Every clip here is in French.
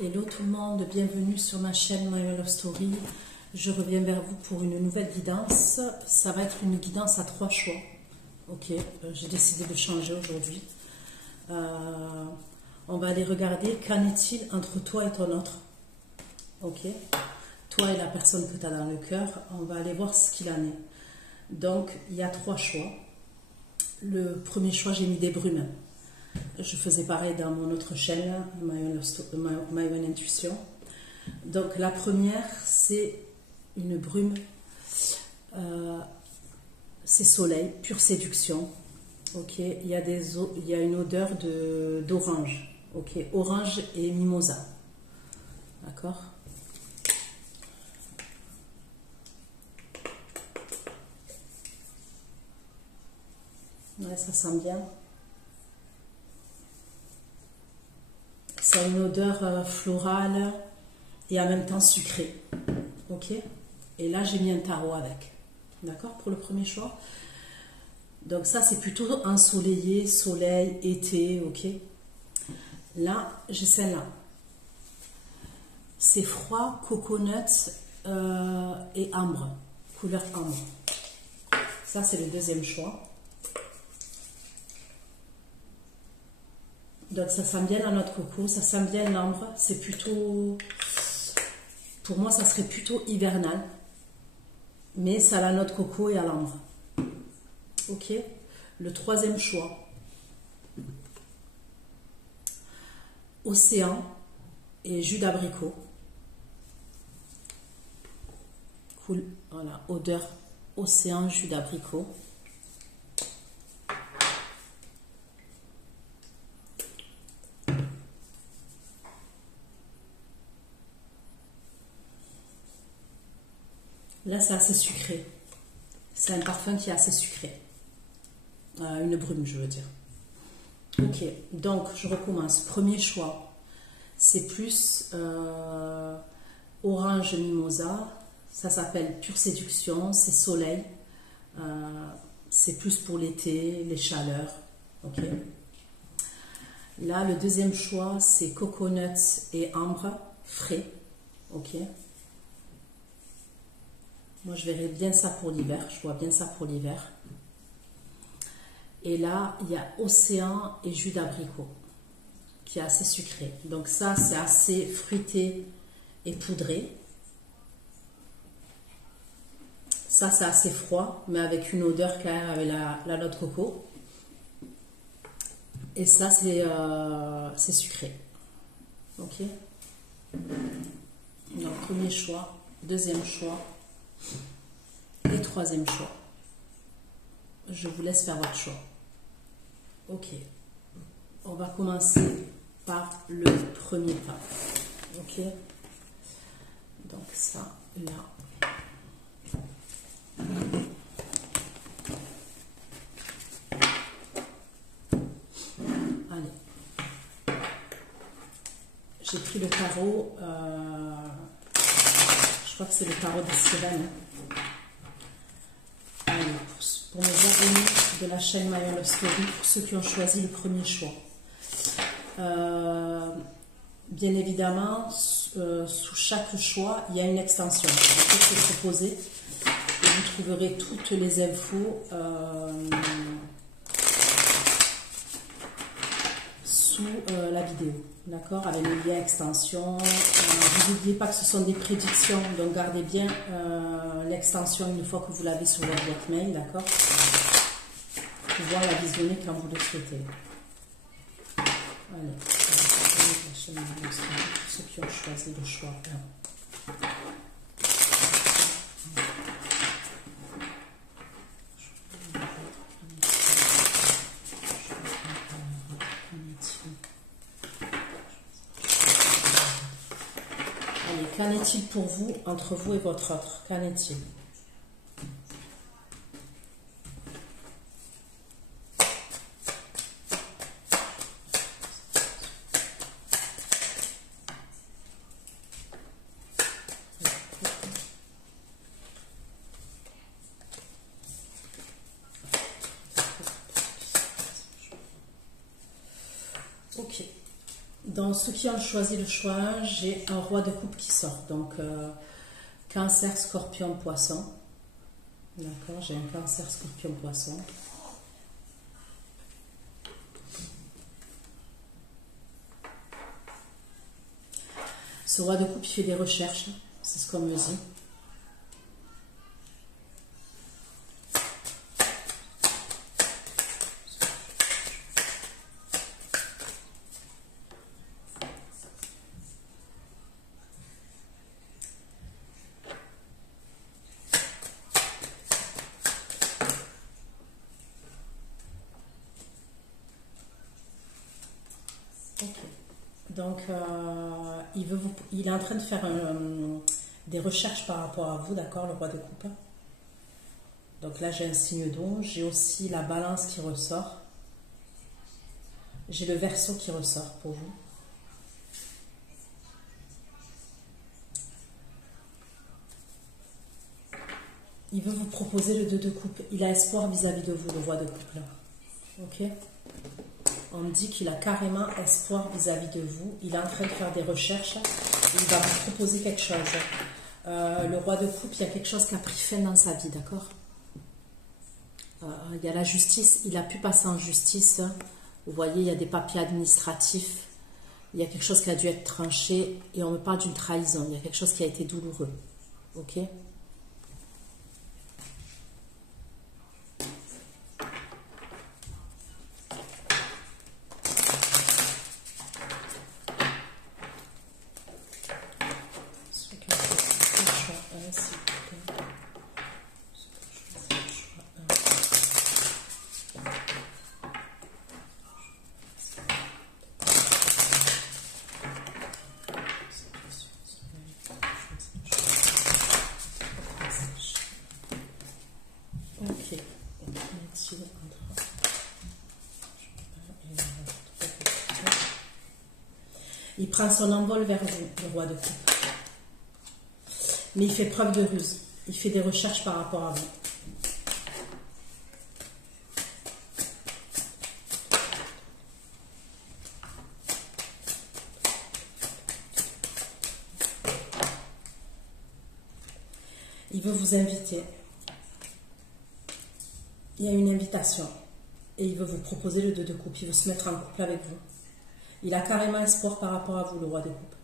Hello tout le monde, bienvenue sur ma chaîne My Love Story. Je reviens vers vous pour une nouvelle guidance. Ça va être une guidance à 3 choix. Ok, j'ai décidé de changer aujourd'hui. On va aller regarder qu'en est-il entre toi et ton autre. Ok, toi et la personne que tu as dans le cœur, on va aller voir ce qu'il en est. Donc, il y a 3 choix. Le premier choix, j'ai mis des brumes. Je faisais pareil dans mon autre chaîne, My Own Intuition. Donc la première, c'est une brume, c'est soleil, pure séduction. Ok, il y a une odeur d'orange. Ok, orange et mimosa. D'accord. Ouais, ça sent bien. Ça a une odeur florale et en même temps sucrée. Ok. Et là, j'ai mis un tarot avec. D'accord, pour le premier choix. Donc ça, c'est plutôt ensoleillé, soleil, été. Ok. Là, j'ai celle-là. C'est froid, coconut et ambre. Couleur ambre. Ça, c'est le deuxième choix. Donc ça sent bien la noix de coco, ça sent bien l'ambre, c'est plutôt, pour moi ça serait plutôt hivernal, mais ça a la noix de coco et à l'ambre. Ok, le troisième choix, océan et jus d'abricot. Cool, voilà, odeur océan, jus d'abricot. Là, c'est assez sucré. C'est un parfum qui est assez sucré. Une brume, je veux dire. Ok, donc je recommence. Premier choix, c'est plus orange mimosa. Ça s'appelle pure séduction. C'est soleil. C'est plus pour l'été, les chaleurs. Ok. Là, le deuxième choix, c'est coconut et ambre frais. Ok. Moi, je verrais bien ça pour l'hiver. Je vois bien ça pour l'hiver. Et là, il y a océan et jus d'abricot, qui est assez sucré. Donc ça, c'est assez fruité et poudré. Ça, c'est assez froid, mais avec une odeur quand même, avec la noix de coco. Et ça, c'est sucré. Ok. Donc, premier choix, deuxième choix. Et troisième choix. Je vous laisse faire votre choix. Ok. On va commencer par le premier pas. Ok. Donc ça, là. Allez. J'ai pris le tarot. Je crois que c'est le tarot des sirènes. Allez, pour mes abonnés de la chaîne My Love Story, pour ceux qui ont choisi le premier choix. Bien évidemment, sous chaque choix, il y a une extension qui est proposée. Et vous trouverez toutes les infos sous la vidéo. D'accord, avec le lien extension. Vous n'oubliez pas que ce sont des prédictions, donc gardez bien l'extension une fois que vous l'avez sur votre boîte mail, d'accord, pour pouvoir la visionner quand vous le souhaitez. Allez, ceux qui ont choisi le choix. Qu'en est-il pour vous, entre vous et votre autre? Qu'en est-il? Ok. dans ceux qui ont choisi le choix 1, j'ai un roi de coupe qui sort. Donc, Cancer, Scorpion, Poisson. D'accord, j'ai un Cancer, Scorpion, Poisson. Ce roi de coupe, il fait des recherches. C'est ce qu'on me dit. Ok. Donc, il est en train de faire des recherches par rapport à vous, d'accord, le roi de coupe. Donc là, j'ai un signe d'eau. J'ai aussi la balance qui ressort. J'ai le Verseau qui ressort pour vous. Il veut vous proposer le 2 de coupe. Il a espoir vis-à-vis de vous, le roi de coupe là. Ok? On me dit qu'il a carrément espoir vis-à-vis de vous. Il est en train de faire des recherches. Et il va vous proposer quelque chose. Le roi de coupe, il y a quelque chose qui a pris fin dans sa vie, d'accord? Il y a la justice. Il a pu passer en justice. Vous voyez, il y a des papiers administratifs. Il y a quelque chose qui a dû être tranché. Et on me parle d'une trahison. Il y a quelque chose qui a été douloureux. Ok? Il prend son envol vers vous, le roi de coupe. Mais il fait preuve de ruse. Il fait des recherches par rapport à vous. Il veut vous inviter. Il y a une invitation. Et il veut vous proposer le 2 de coupe. Il veut se mettre en couple avec vous. Il a carrément espoir par rapport à vous, le roi de coupe.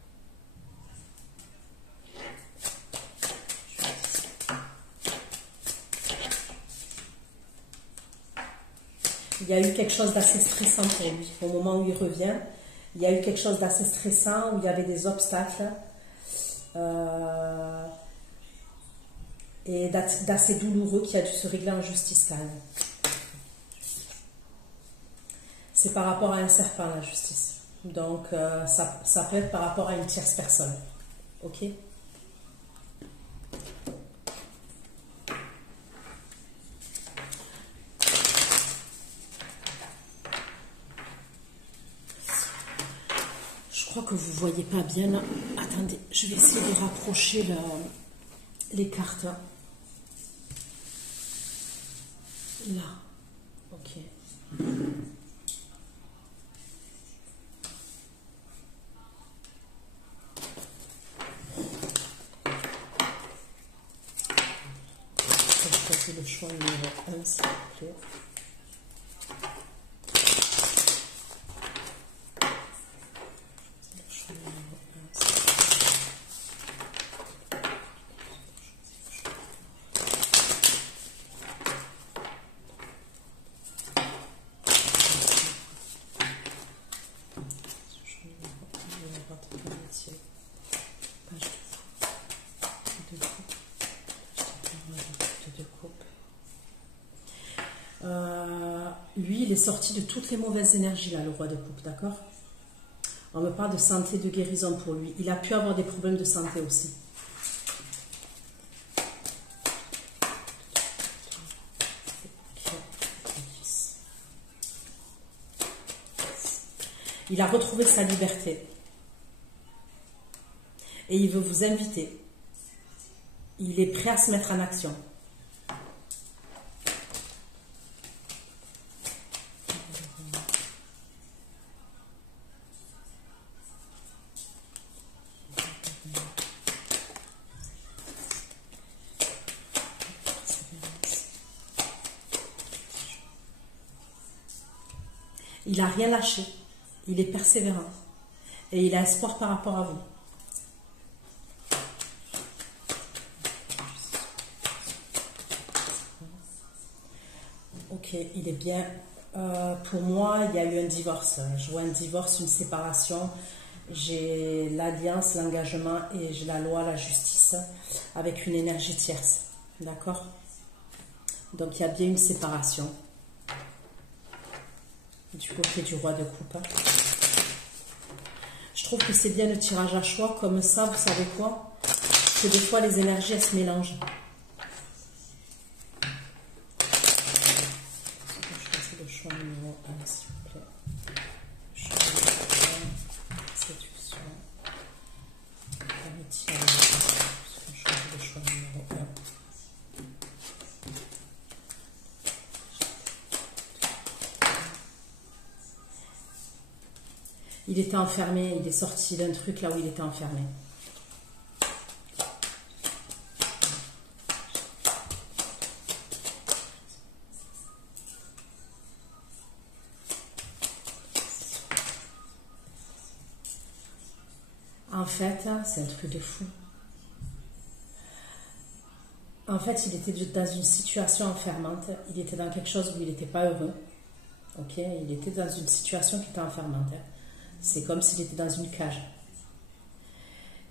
Il y a eu quelque chose d'assez stressant pour lui. Au moment où il revient, il y a eu quelque chose d'assez stressant, où il y avait des obstacles. Et d'assez douloureux qui a dû se régler en justice quand même. C'est par rapport à un serpent, la justice. Donc, ça peut être par rapport à une tierce personne. Ok? Je crois que vous ne voyez pas bien. Attendez, je vais essayer de rapprocher les cartes. Là. Ok. Le choix numéro 1, s'il vous plaît. Le choix numéro 1, s'il vous Lui, il est sorti de toutes les mauvaises énergies, là, le roi de coupe, d'accord? On me parle de santé, de guérison pour lui. Il a pu avoir des problèmes de santé aussi. Il a retrouvé sa liberté. Et il veut vous inviter. Il est prêt à se mettre en action. il n'a rien lâché. Il est persévérant. Et il a espoir par rapport à vous. Ok, il est bien. Pour moi, il y a eu un divorce. Je vois un divorce, une séparation. J'ai l'alliance, l'engagement et j'ai la loi, la justice avec une énergie tierce. D'accord? Donc, il y a bien une séparation. Du côté du roi de coupe. Je trouve que c'est bien le tirage à choix. Comme ça, vous savez quoi? Que des fois, les énergies, elles se mélangent. Le choix numéro 1, s'il vous plaît. Choix numéro 1, séduction. Amitié. On choisit le choix numéro 1. Il était enfermé, il est sorti d'un truc là où il était enfermé. En fait, c'est un truc de fou. En fait, il était dans une situation enfermante. Il était dans quelque chose où il n'était pas heureux. Ok, il était dans une situation qui était enfermante. C'est comme s'il était dans une cage.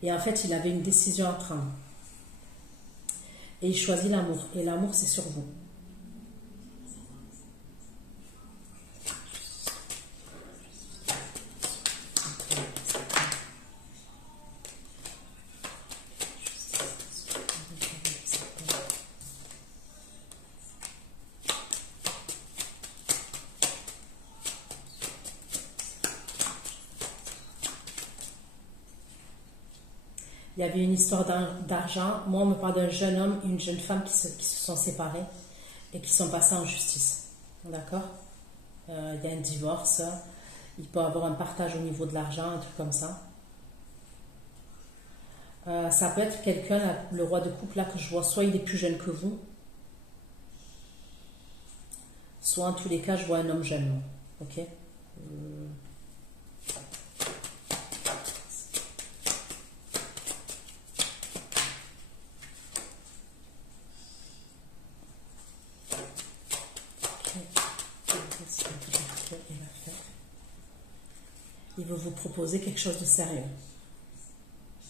Et en fait, il avait une décision à prendre. Et il choisit l'amour. Et l'amour, c'est sur vous. Il y avait une histoire d'argent. Moi, on me parle d'un jeune homme et une jeune femme qui se sont séparés et qui sont passés en justice. D'accord? Il y a un divorce. Il peut y avoir un partage au niveau de l'argent, un truc comme ça. Ça peut être quelqu'un, le roi de coupe là que je vois, soit il est plus jeune que vous, soit en tous les cas, je vois un homme jeune. Ok? Il veut vous proposer quelque chose de sérieux.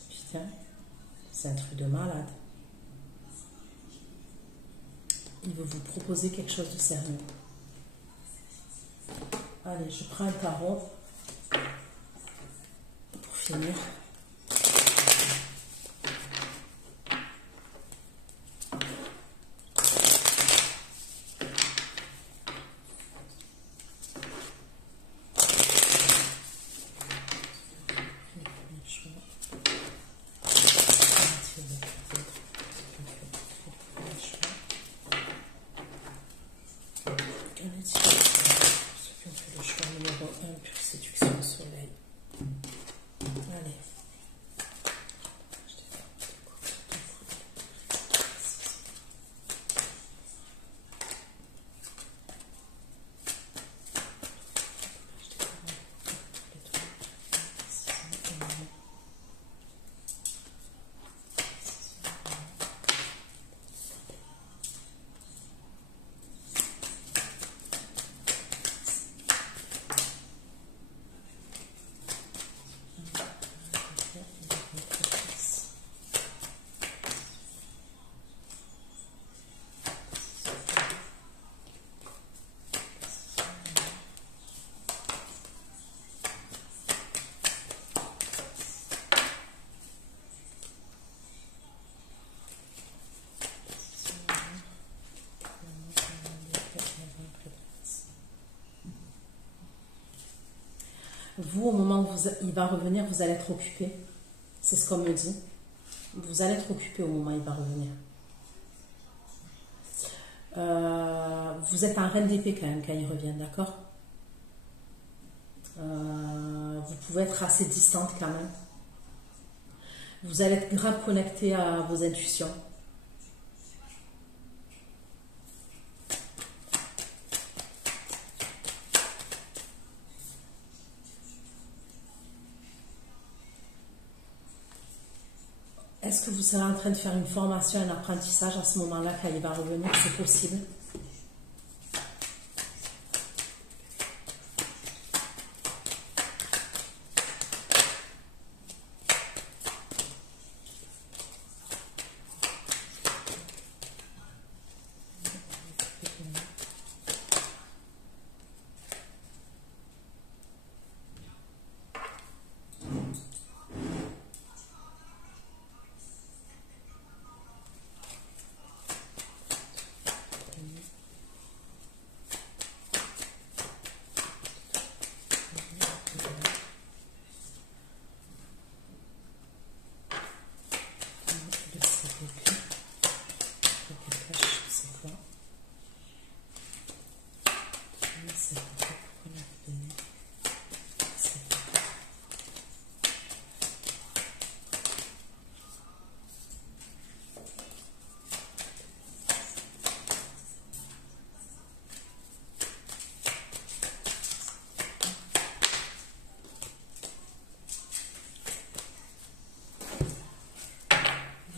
Putain, c'est un truc de malade. Il veut vous proposer quelque chose de sérieux. Allez, je prends un tarot pour finir. Vous, au moment où il va revenir, vous allez être occupé. C'est ce qu'on me dit. Vous allez être occupé au moment où il va revenir. Vous êtes un reine d'épée quand même quand il revient, d'accord? Vous pouvez être assez distante quand même. Vous allez être grave connecté à vos intuitions. est-ce que vous serez en train de faire une formation, un apprentissage à ce moment-là quand il va revenir? C'est possible.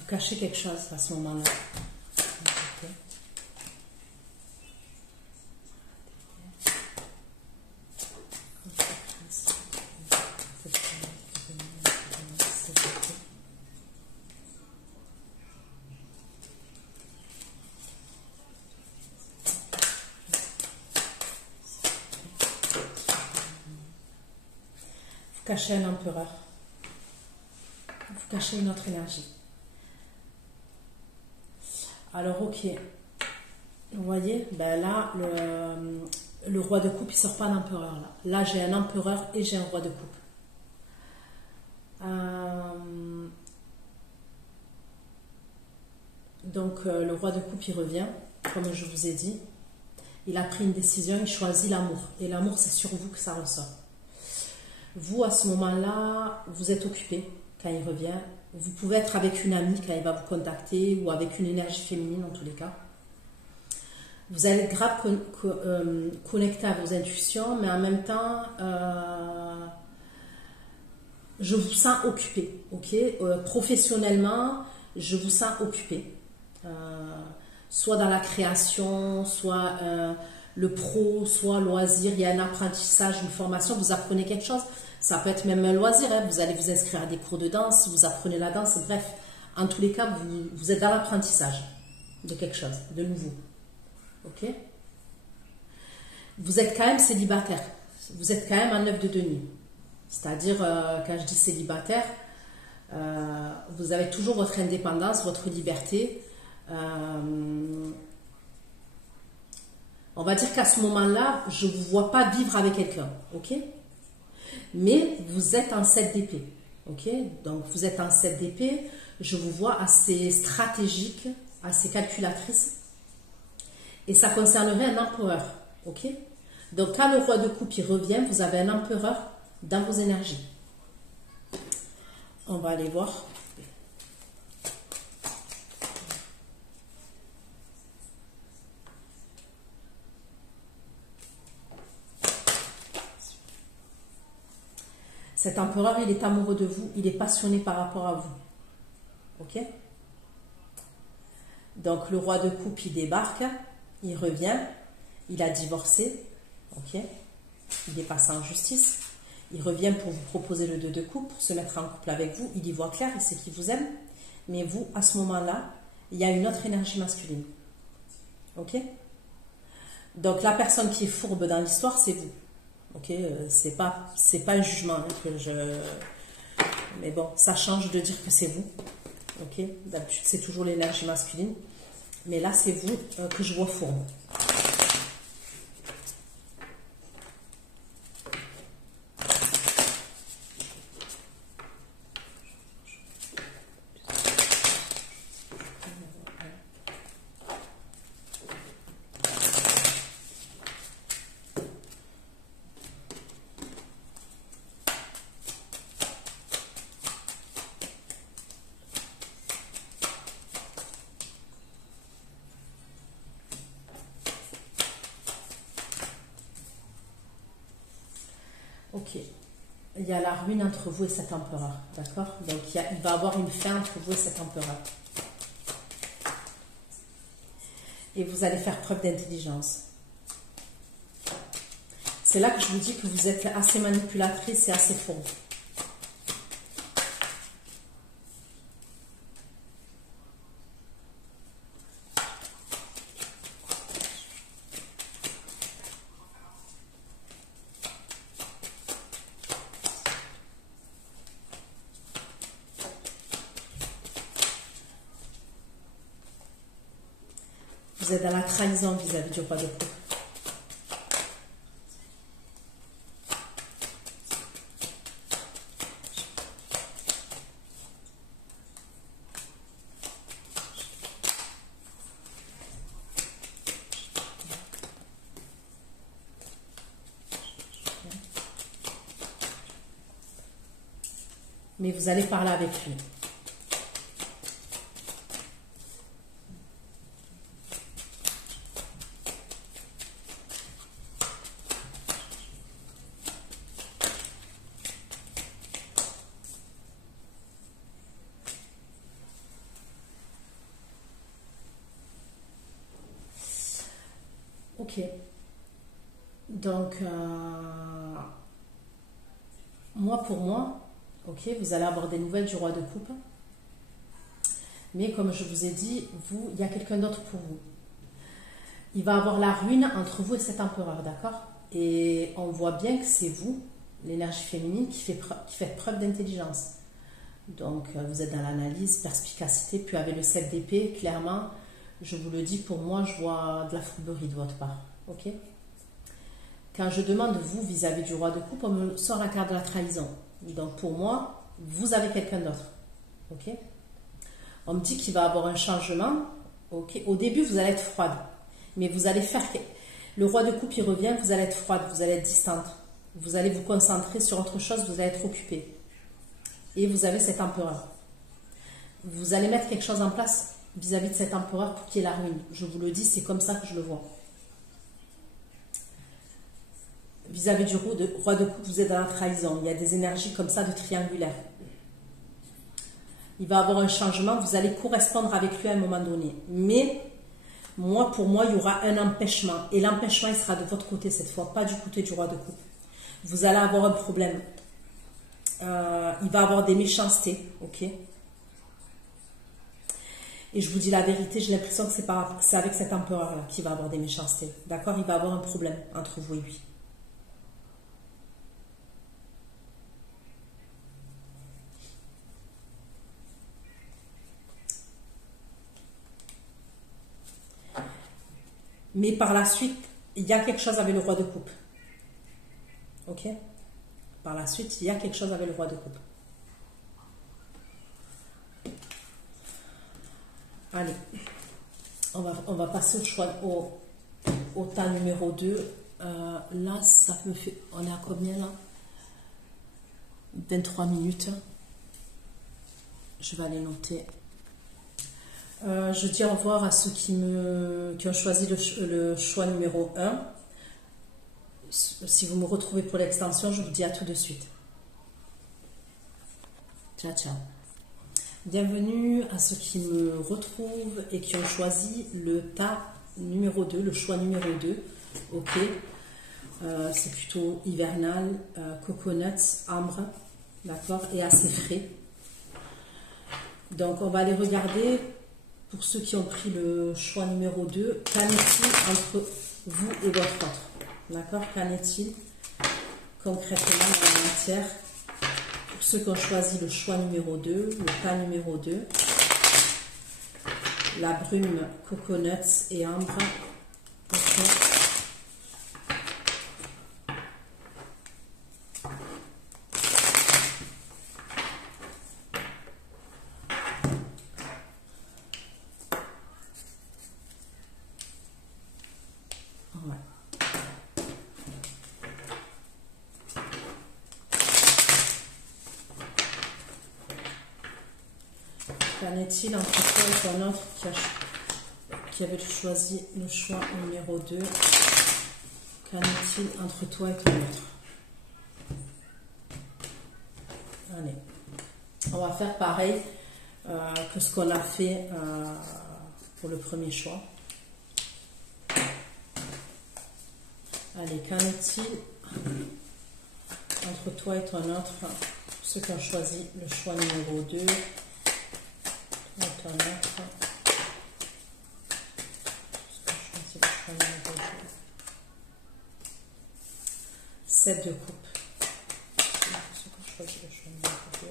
Cacher quelque chose à ce moment-là. Okay. Vous cachez un empereur. Vous cachez une autre énergie. Alors, ok, vous voyez, ben là, le roi de coupe, il ne sort pas l'empereur. Là, j'ai un empereur et j'ai un roi de coupe. Donc, le roi de coupe, il revient, comme je vous ai dit. Il a pris une décision, il choisit l'amour. Et l'amour, c'est sur vous que ça ressort. Vous, à ce moment-là, vous êtes occupé quand il revient. Vous pouvez être avec une amie quand il va vous contacter ou avec une énergie féminine en tous les cas. Vous allez être grave connecté à vos intuitions, mais en même temps, je vous sens occupé. Okay, professionnellement, je vous sens occupé. Soit dans la création, soit le pro, soit loisir. Il y a un apprentissage, une formation, vous apprenez quelque chose. Ça peut être même un loisir, hein. Vous allez vous inscrire à des cours de danse, vous apprenez la danse, bref. En tous les cas, vous êtes dans l'apprentissage de quelque chose, de nouveau. Ok? Vous êtes quand même célibataire. Vous êtes quand même en 9 de denier. C'est-à-dire, quand je dis célibataire, vous avez toujours votre indépendance, votre liberté. On va dire qu'à ce moment-là, je ne vous vois pas vivre avec quelqu'un. Ok? Mais vous êtes en 7 d'épée, ok? Donc vous êtes en 7 d'épée, je vous vois assez stratégique, assez calculatrice. Et ça concernerait un empereur, ok? Donc quand le roi de coupe il revient, vous avez un empereur dans vos énergies. On va aller voir. Cet empereur, il est amoureux de vous, il est passionné par rapport à vous. Ok? Donc le roi de coupe, il débarque, il revient, il a divorcé, ok? Il est passé en justice, il revient pour vous proposer le 2 de coupe, pour se mettre en couple avec vous, il y voit clair, il sait qu'il vous aime, mais vous, à ce moment-là, il y a une autre énergie masculine. Ok? Donc la personne qui est fourbe dans l'histoire, c'est vous. Ok, c'est pas un jugement hein, que je. Mais bon, ça change de dire que c'est vous. Ok, d'habitude c'est toujours l'énergie masculine, mais là c'est vous que je vois fourbe. Ok. il y a la ruine entre vous et cet empereur, d'accord? Donc il va y avoir une fin entre vous et cet empereur. Et vous allez faire preuve d'intelligence. C'est là que je vous dis que vous êtes assez manipulatrice et assez fourbe. Vous êtes dans la trahison vis-à-vis du roi de coupe. Mais vous allez parler avec lui. Ok. Donc, pour moi, ok, vous allez avoir des nouvelles du roi de coupe. Mais comme je vous ai dit, il y a quelqu'un d'autre pour vous. Il va avoir la ruine entre vous et cet empereur, d'accord? Et on voit bien que c'est vous, l'énergie féminine, qui fait preuve d'intelligence. Donc, vous êtes dans l'analyse, perspicacité, puis avec le 7 d'épée, clairement, je vous le dis, pour moi, je vois de la fourberie de votre part, ok? Quand je demande vous vis-à-vis du roi de coupe, on me sort la carte de la trahison. Donc, pour moi, vous avez quelqu'un d'autre, ok? On me dit qu'il va y avoir un changement, ok? Au début, vous allez être froide, mais vous allez faire... Le roi de coupe, il revient, vous allez être froide, vous allez être distante. Vous allez vous concentrer sur autre chose, vous allez être occupé. Et vous avez cet empereur. Vous allez mettre quelque chose en place vis-à-vis de cet empereur pour qu'il y ait la ruine. Je vous le dis, c'est comme ça que je le vois. Vis-à-vis du roi de coupe, vous êtes dans la trahison. Il y a des énergies comme ça de triangulaire. Il va y avoir un changement, vous allez correspondre avec lui à un moment donné. Mais, pour moi, il y aura un empêchement. Et l'empêchement, il sera de votre côté cette fois, pas du côté du roi de coupe. Vous allez avoir un problème. Il va avoir des méchancetés, ok? Et je vous dis la vérité, j'ai l'impression que c'est avec cet empereur-là qu'il va avoir des méchancetés. D'accord? Il va avoir un problème entre vous et lui. Mais par la suite, il y a quelque chose avec le roi de coupe. Ok? Par la suite, il y a quelque chose avec le roi de coupe. Allez, on va passer au tas numéro 2. Là, ça me fait... On est à combien là? 23 minutes. Je vais aller noter. Je dis au revoir à ceux qui ont choisi le choix numéro 1. Si vous me retrouvez pour l'extension, je vous dis à tout de suite. Ciao, ciao. Bienvenue à ceux qui me retrouvent et qui ont choisi le tas numéro 2, le choix numéro 2. Ok. C'est plutôt hivernal, coconuts, ambre, d'accord, et assez frais. Donc, on va aller regarder, pour ceux qui ont pris le choix numéro 2, qu'en est-il entre vous et votre autre? D'accord? Qu'en est-il concrètement dans la matière? Pour ceux qui ont choisi le choix numéro 2, le tas numéro 2, la brume, coconuts et ambre. Okay. Qu'en est-il entre toi et ton autre qui avait choisi le choix numéro 2? Qu'en est-il entre toi et ton autre? On va faire pareil que ce qu'on a fait pour le premier choix. Allez, qu'en est-il entre toi et ton autre, ceux qui ont choisi le choix numéro 2, toi et ton autre, ceux qui ont choisi le choix numéro 2, 7 de coupe, ceux qui ont choisi le choix numéro 2,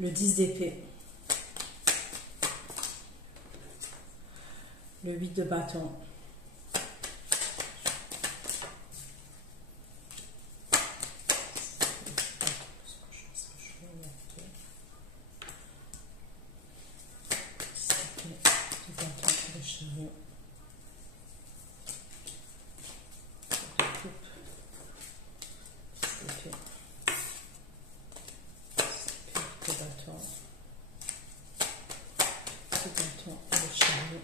le 10 d'épée, le 8 de bâton, le chariot,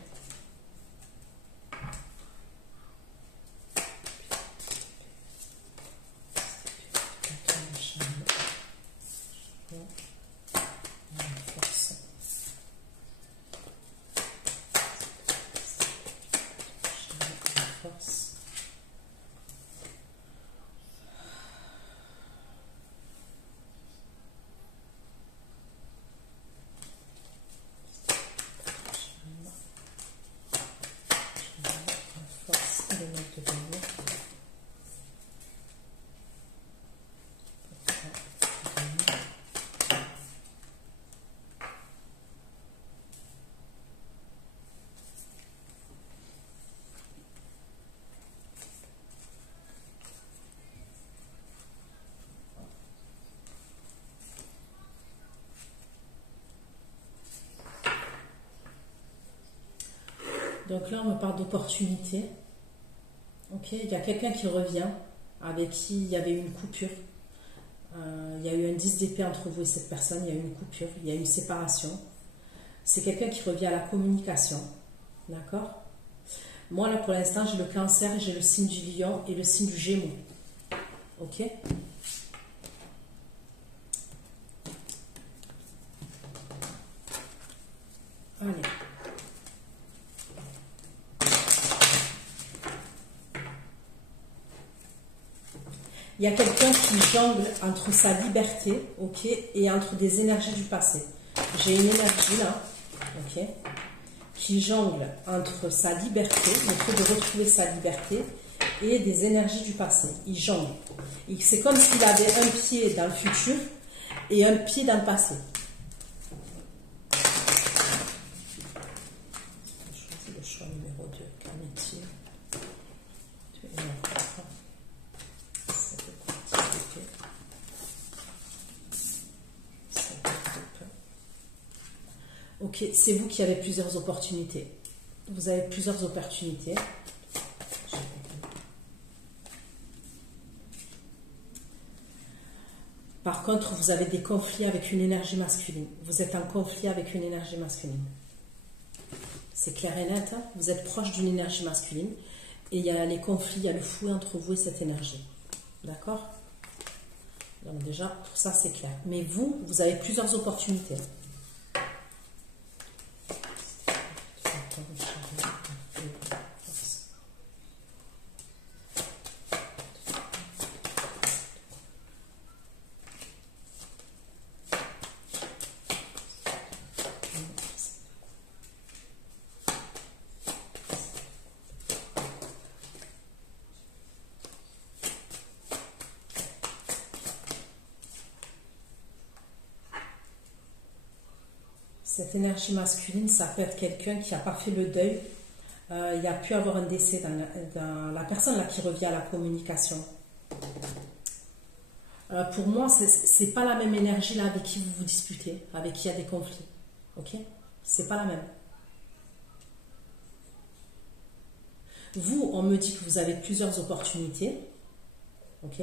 donc là, on me parle d'opportunité. Ok, il y a quelqu'un qui revient, avec qui il y avait eu une coupure. Il y a eu un 10 d'épée entre vous et cette personne, il y a eu une coupure, il y a eu une séparation. C'est quelqu'un qui revient à la communication. D'accord? Moi, là, pour l'instant, j'ai le cancer, j'ai le signe du lion et le signe du gémeaux. Ok? Allez. Il y a quelqu'un qui jongle entre sa liberté, ok, et entre des énergies du passé. J'ai une énergie là, ok, qui jongle entre sa liberté, le fait de retrouver sa liberté, et des énergies du passé. Il jongle. C'est comme s'il avait un pied dans le futur et un pied dans le passé. Je choisis le choix numéro 2. Qu'en est-il? Ok, c'est vous qui avez plusieurs opportunités. Vous avez plusieurs opportunités. Par contre, vous avez des conflits avec une énergie masculine. Vous êtes en conflit avec une énergie masculine. C'est clair et net, hein? Vous êtes proche d'une énergie masculine. Et il y a les conflits, il y a le fouet entre vous et cette énergie. D'accord? Donc déjà, pour ça, c'est clair. Mais vous, vous avez plusieurs opportunités. Cette énergie masculine, ça peut être quelqu'un qui n'a pas fait le deuil. Il y a pu avoir un décès dans la personne là qui revient à la communication. Pour moi, c'est pas la même énergie là avec qui vous vous disputez, avec qui il y a des conflits. Ok? C'est pas la même. Vous, on me dit que vous avez plusieurs opportunités. Ok?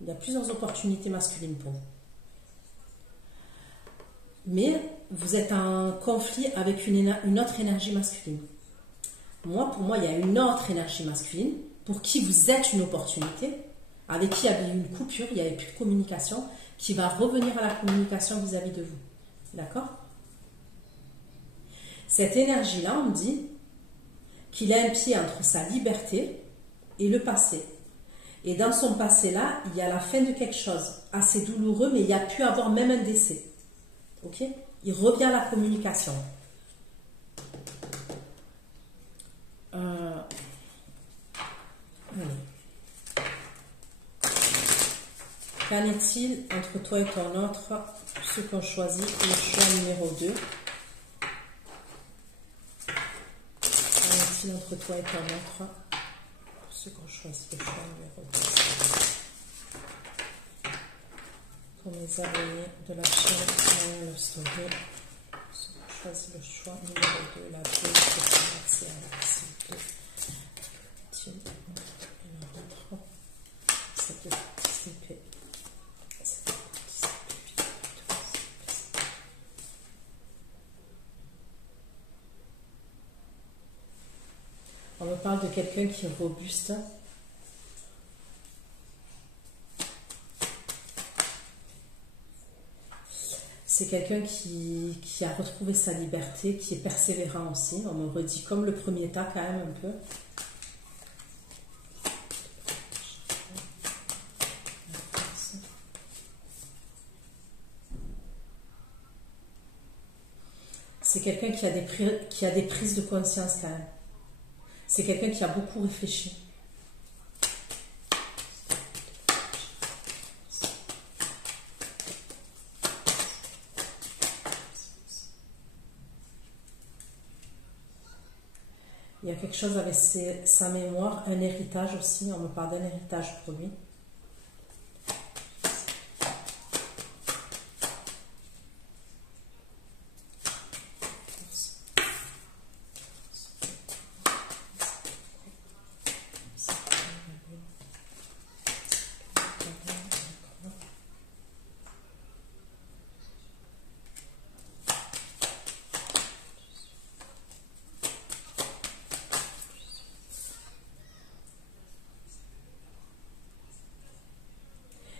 Il y a plusieurs opportunités masculines pour vous. Mais vous êtes en conflit avec une autre énergie masculine. Moi, pour moi, il y a une autre énergie masculine pour qui vous êtes une opportunité, avec qui il y avait eu une coupure, il n'y avait plus de communication, qui va revenir à la communication vis-à-vis de vous. D'accord? Cette énergie-là, on me dit qu'il a un pied entre sa liberté et le passé. Et dans son passé-là, il y a la fin de quelque chose, assez douloureux, mais il y a pu avoir même un décès. Ok? Il revient à la communication. Qu'en est-il entre toi et ton autre, ceux qui ont choisi le choix numéro 2? Qu'en est-il entre toi et ton autre, ceux qui ont choisi le choix numéro 2? Pour mes abonnés de la chaîne Love Story, ceux qui ont choisi le choix numéro 2, la 2, c'est Alexis 2. On me parle de quelqu'un qui est robuste. C'est quelqu'un qui a retrouvé sa liberté, qui est persévérant aussi. On me redit comme le premier tas quand même un peu. C'est quelqu'un qui a des prises de conscience quand même. C'est quelqu'un qui a beaucoup réfléchi. Il y a quelque chose avec sa mémoire, un héritage aussi. On me parle d'un héritage pour lui.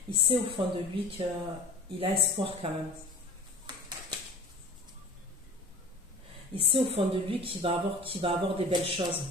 Il sait au fond de lui qu'il a espoir quand même. Il sait au fond de lui qu'il va avoir des belles choses.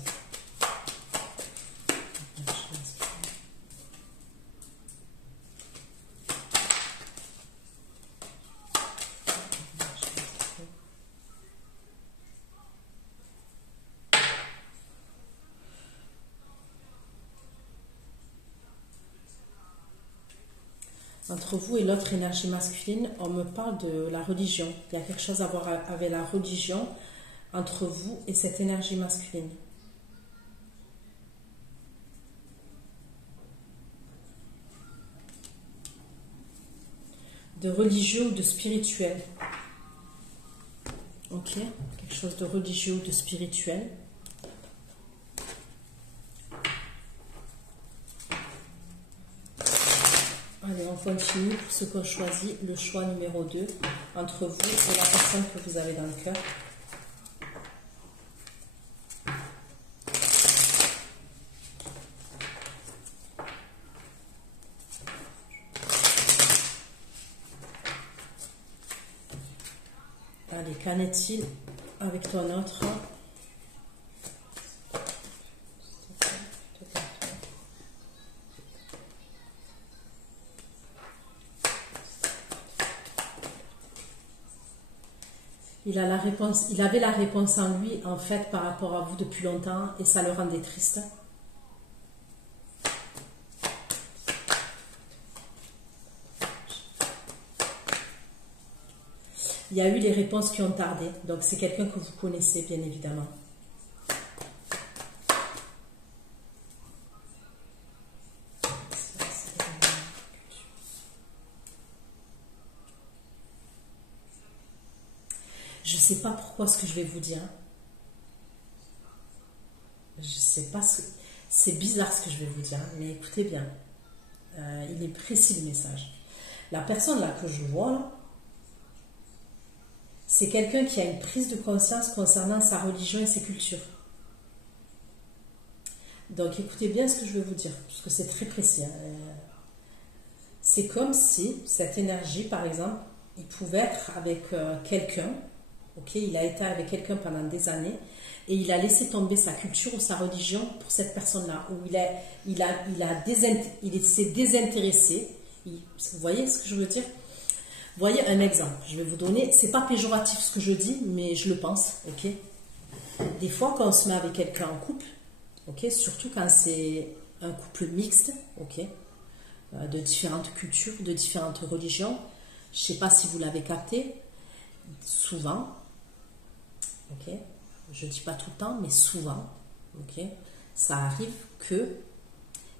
Entre vous et l'autre énergie masculine, on me parle de la religion. Il y a quelque chose à voir avec la religion entre vous et cette énergie masculine. De religieux ou de spirituel. Ok, quelque chose de religieux ou de spirituel. Allez, on continue pour ceux qui ont choisi le choix numéro 2 entre vous et la personne que vous avez dans le cœur. Allez, qu'en est-il avec ton autre ? Il avait la réponse en lui, en fait, par rapport à vous depuis longtemps, et ça le rendait triste. Il y a eu les réponses qui ont tardé, donc c'est quelqu'un que vous connaissez, bien évidemment. Je ne sais pas pourquoi ce que je vais vous dire. Je sais pas ce que... C'est bizarre ce que je vais vous dire, mais écoutez bien. Il est précis le message. La personne là que je vois, là, c'est quelqu'un qui a une prise de conscience concernant sa religion et ses cultures. Donc écoutez bien ce que je vais vous dire, parce que c'est très précis. Hein. C'est comme si cette énergie, par exemple, il pouvait être avec quelqu'un, ok, il a été avec quelqu'un pendant des années, et il a laissé tomber sa culture ou sa religion pour cette personne-là, où il s'est désintéressé. Vous voyez ce que je veux dire? Vous voyez un exemple, je vais vous donner, c'est pas péjoratif ce que je dis, mais je le pense, ok? Des fois, quand on se met avec quelqu'un en couple, ok, surtout quand c'est un couple mixte, ok, de différentes cultures, de différentes religions, je sais pas si vous l'avez capté, souvent, ok, je dis pas tout le temps, mais souvent, ok, ça arrive que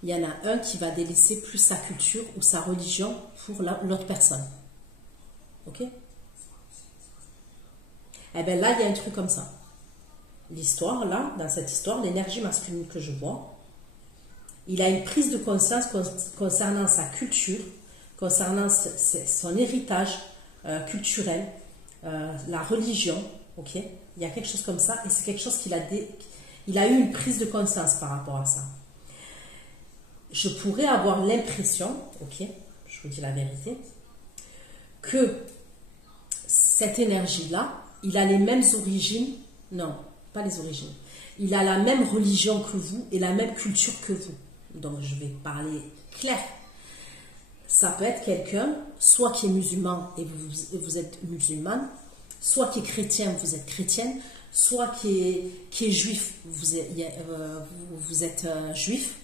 il y en a un qui va délaisser plus sa culture ou sa religion pour l'autre personne, ok. Eh bien là, il y a un truc comme ça. L'histoire, là, dans cette histoire, l'énergie masculine que je vois, il a une prise de conscience concernant sa culture, concernant son héritage culturel, la religion, ok? Il y a quelque chose comme ça, et c'est quelque chose il a eu une prise de conscience par rapport à ça. Je pourrais avoir l'impression, ok, je vous dis la vérité, que cette énergie-là, il a les mêmes origines, non, pas les origines, il a la même religion que vous et la même culture que vous. Donc je vais parler clair. Ça peut être quelqu'un, soit qui est musulman et vous êtes musulmane, soit qui est chrétien, vous êtes chrétienne, soit qui est juif, vous êtes juif,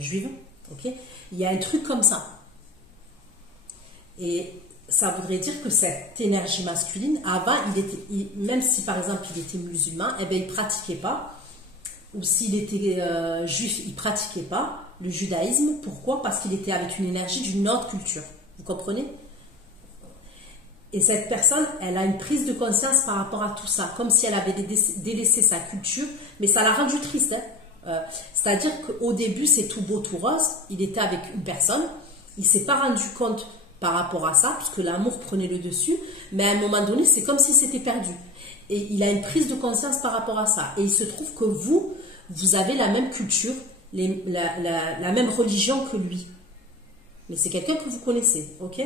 juive, ok. Il y a un truc comme ça. Et ça voudrait dire que cette énergie masculine, avant, même si par exemple il était musulman, eh bien, il ne pratiquait pas, ou s'il était juif, il ne pratiquait pas le judaïsme. Pourquoi? Parce qu'il était avec une énergie d'une autre culture. Vous comprenez? Et cette personne, elle a une prise de conscience par rapport à tout ça, comme si elle avait délaissé sa culture, mais ça l'a rendu triste. Hein. C'est-à-dire qu'au début, c'est tout beau, tout rose. Il était avec une personne, il ne s'est pas rendu compte par rapport à ça, puisque l'amour prenait le dessus, mais à un moment donné, c'est comme s'il s'était perdu. Et il a une prise de conscience par rapport à ça. Et il se trouve que vous avez la même culture, la même religion que lui. Mais c'est quelqu'un que vous connaissez, ok?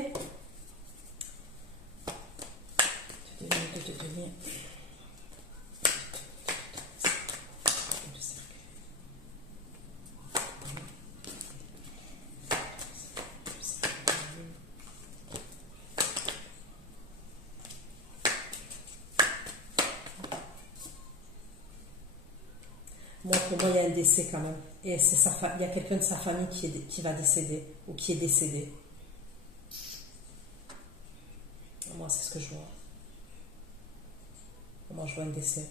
Moi, pour moi, il y a un décès quand même. Et il y a quelqu'un de sa famille qui va décéder ou qui est décédé. Moi, c'est ce que je vois. Moi, je vois un décès.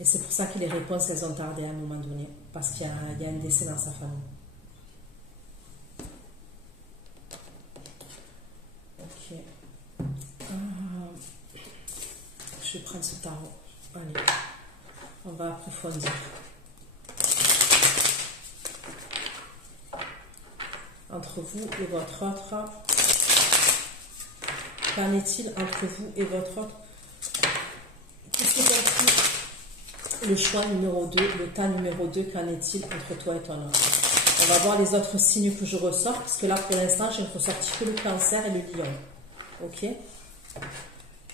Et c'est pour ça que les réponses, elles ont tardé à un moment donné. Parce qu'il y a un décès dans sa famille. Ok. Je vais prendre ce tarot. Allez. On va approfondir. Entre vous et votre autre. Qu'en est-il entre vous et votre autre? Qu'est-ce que c'est le choix numéro 2, le tas numéro 2, qu'en est-il entre toi et ton autre? On va voir les autres signes que je ressors, parce que là, pour l'instant, j'ai ressorti que le Cancer et le Lion. Ok?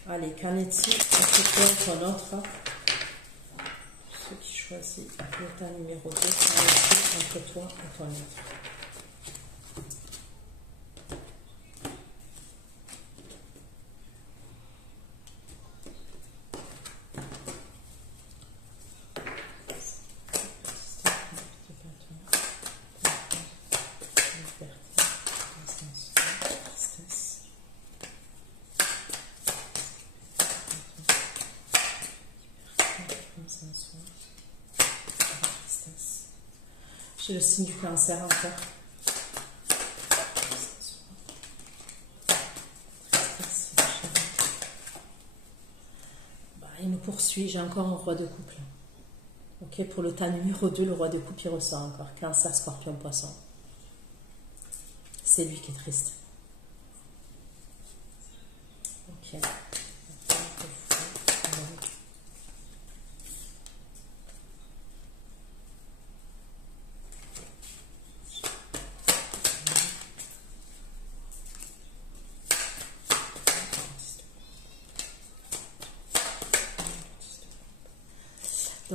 Allez, qu'en est-il entre toi et ton autre? Ceux qui choisissent le tas numéro 2, qu'en est-il entre toi et ton autre? J'ai le signe du Cancer encore. Il nous poursuit. J'ai encore un roi de couple. Ok, pour le tas numéro 2, le roi de couple, il ressort encore. Cancer, Scorpion, Poisson. C'est lui qui est triste. Ok.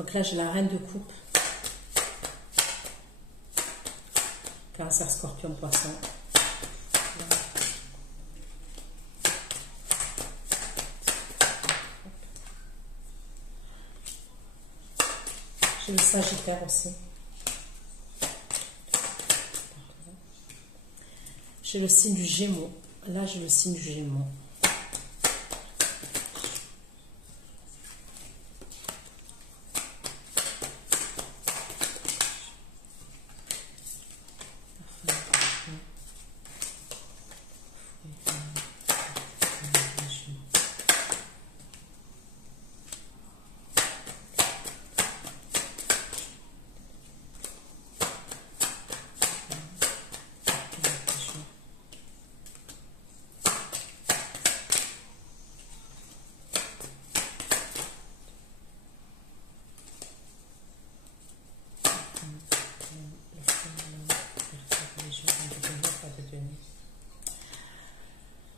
Donc là, j'ai la reine de coupe. Cancer, scorpion, poisson. J'ai le Sagittaire aussi. J'ai le signe du Gémeaux. Là, j'ai le signe du Gémeaux.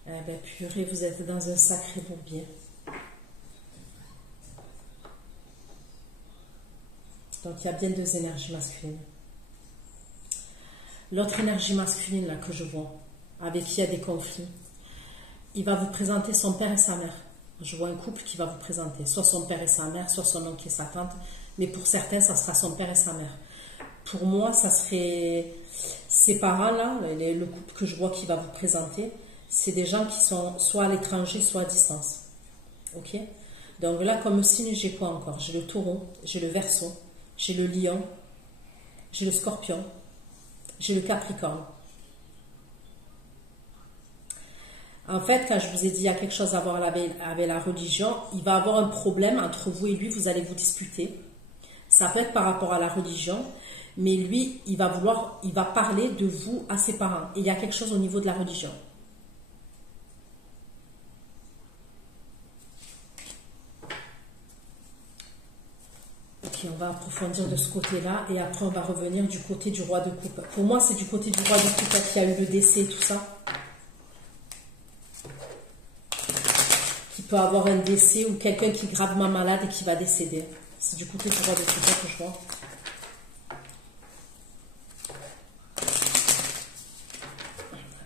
Eh bien, purée, vous êtes dans un sacré bourbier. Donc, il y a bien deux énergies masculines. L'autre énergie masculine, là, que je vois, avec qui il y a des conflits, il va vous présenter son père et sa mère. Je vois un couple qui va vous présenter, soit son père et sa mère, soit son oncle et sa tante, mais pour certains, ça sera son père et sa mère. Pour moi, ça serait ces parents-là, le couple que je vois qui va vous présenter, c'est des gens qui sont soit à l'étranger, soit à distance. Ok? Donc là, comme signe, j'ai quoi encore? J'ai le taureau, j'ai le verseau, j'ai le lion, j'ai le scorpion, j'ai le capricorne. En fait, quand je vous ai dit qu'il y a quelque chose à voir avec la religion, il va y avoir un problème entre vous et lui, vous allez vous disputer. Ça peut être par rapport à la religion, mais lui, il va parler de vous à ses parents. Et il y a quelque chose au niveau de la religion. Ok, on va approfondir de ce côté-là et après on va revenir du côté du roi de coupe. Pour moi, c'est du côté du roi de coupe qui a eu le décès et tout ça. Qui peut avoir un décès ou quelqu'un qui est gravement malade et qui va décéder. C'est du côté du roi de coupe que je vois.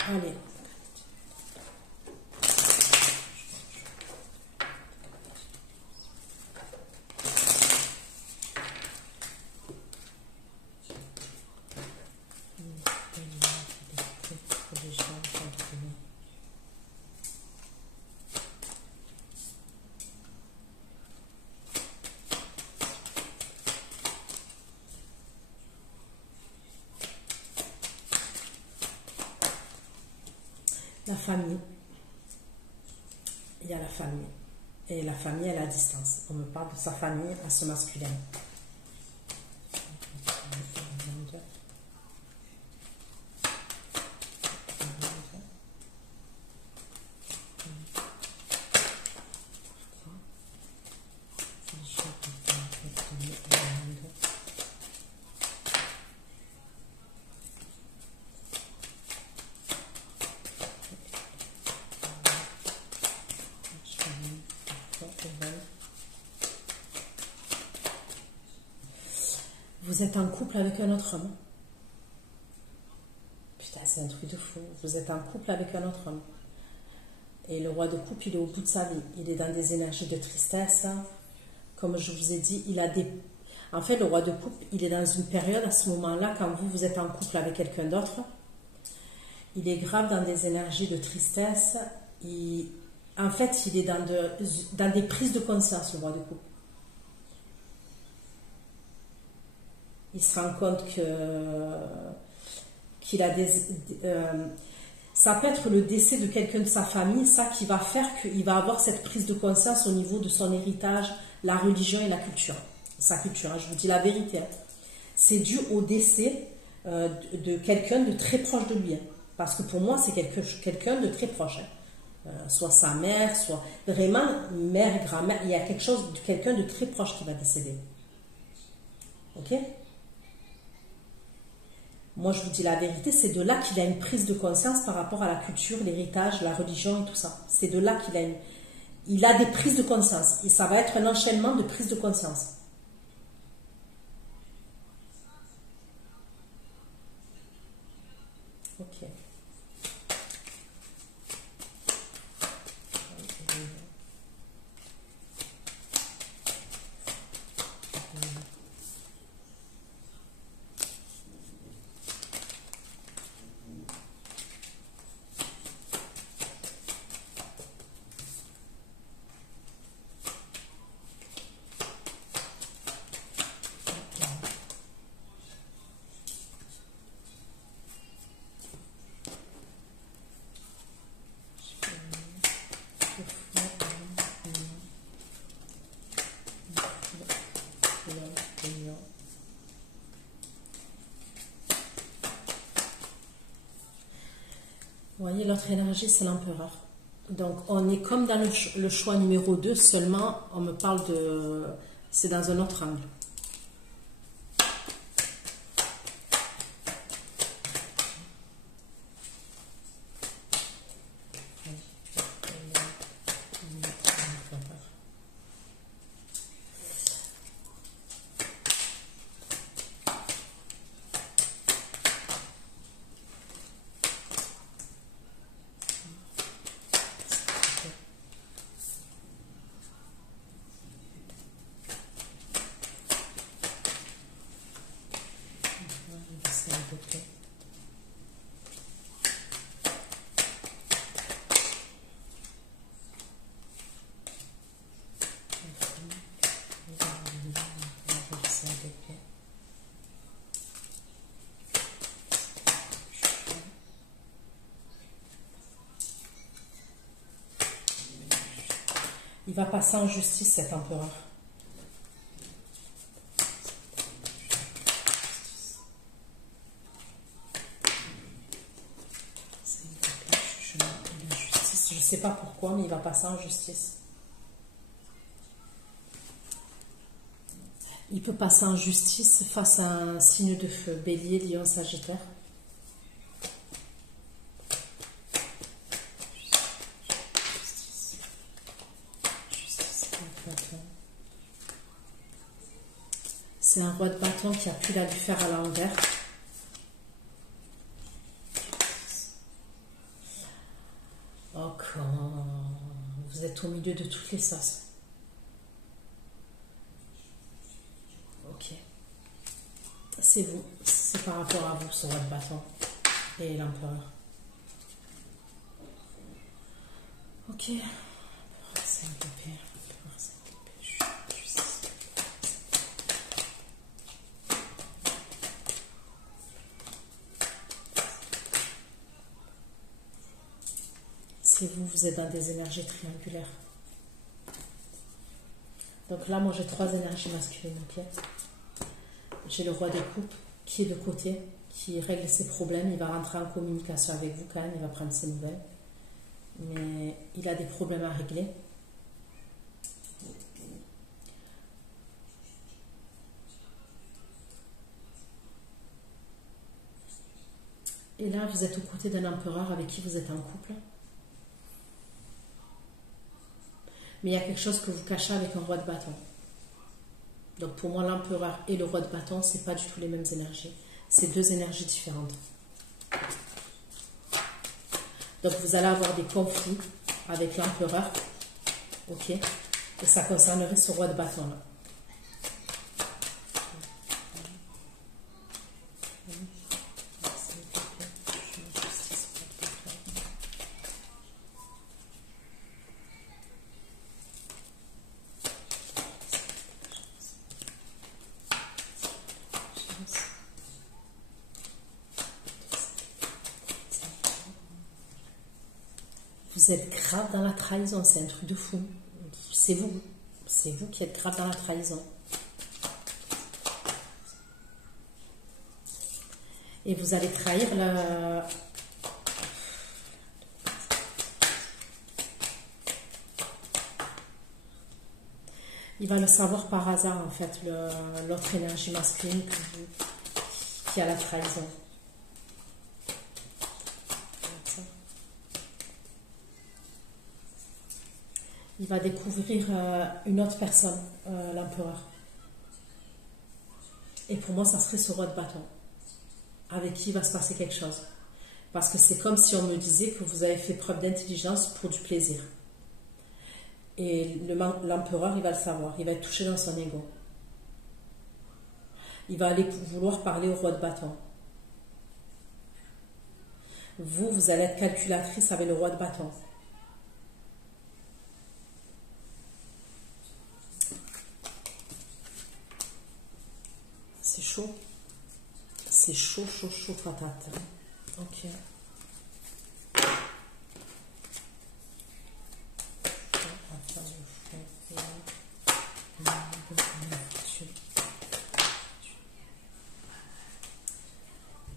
Allez. La famille. Il y a la famille. Et la famille, elle est à distance. On me parle de sa famille à ce masculin. Vous êtes en couple avec un autre homme. Putain, c'est un truc de fou. Vous êtes en couple avec un autre homme. Et le roi de coupe, il est au bout de sa vie. Il est dans des énergies de tristesse. Comme je vous ai dit, il a des... En fait, le roi de coupe, il est dans une période, à ce moment-là, quand vous êtes en couple avec quelqu'un d'autre, il est grave dans des énergies de tristesse. En fait, il est dans des prises de conscience, le roi de coupe. Il se rend compte qu'il a ça peut être le décès de quelqu'un de sa famille, ça qui va faire qu'il va avoir cette prise de conscience au niveau de son héritage, la religion et la culture. Sa culture, hein, je vous dis la vérité. Hein. C'est dû au décès de quelqu'un de très proche de lui. Hein, parce que pour moi, c'est quelqu'un de très proche. Hein. Soit sa mère, soit vraiment mère, grand-mère. Il y a quelqu'un de très proche qui va décéder. Ok? Moi, je vous dis la vérité, c'est de là qu'il a une prise de conscience par rapport à la culture, l'héritage, la religion et tout ça. C'est de là qu'il a des prises de conscience. Et ça va être un enchaînement de prises de conscience. Ok. Vous voyez, l'autre énergie, c'est l'empereur. Donc, on est comme dans le choix numéro 2, seulement on me parle de... C'est dans un autre angle. Il va passer en justice, cet empereur. Je ne sais pas pourquoi, mais il va passer en justice. Il peut passer en justice face à un signe de feu, Bélier, Lion, Sagittaire. C'est un roi de bâton qui a pu la lui faire à l'envers. Oh, quand vous êtes au milieu de toutes les sauces. Ok. C'est vous. C'est par rapport à vous, ce roi de bâton. Et l'empereur. Ok. C'est un peu pire. Si vous êtes dans des énergies triangulaires. Donc là, moi, j'ai 3 énergies masculines, ok. J'ai le roi de coupe qui est de côté, qui règle ses problèmes. Il va rentrer en communication avec vous quand même, il va prendre ses nouvelles. Mais il a des problèmes à régler. Et là, vous êtes aux côtés d'un empereur avec qui vous êtes en couple. Mais il y a quelque chose que vous cachez avec un roi de bâton. Donc pour moi, l'empereur et le roi de bâton, ce n'est pas du tout les mêmes énergies. C'est 2 énergies différentes. Donc vous allez avoir des conflits avec l'empereur. Ok. Et ça concernerait ce roi de bâton là. Vous êtes grave dans la trahison, c'est un truc de fou. C'est vous qui êtes grave dans la trahison. Et vous allez trahir la... Il va le savoir par hasard, en fait, l'autre énergie masculine que vous, qui a la trahison. Il va découvrir une autre personne, l'empereur. Et pour moi, ça serait ce roi de bâton, avec qui il va se passer quelque chose. Parce que c'est comme si on me disait que vous avez fait preuve d'intelligence pour du plaisir. Et l'empereur, il va le savoir. Il va être touché dans son ego. Il va aller vouloir parler au roi de bâton. Vous allez être calculatrice avec le roi de bâton. C'est chaud. C'est chaud, chaud, chaud patate. Ok.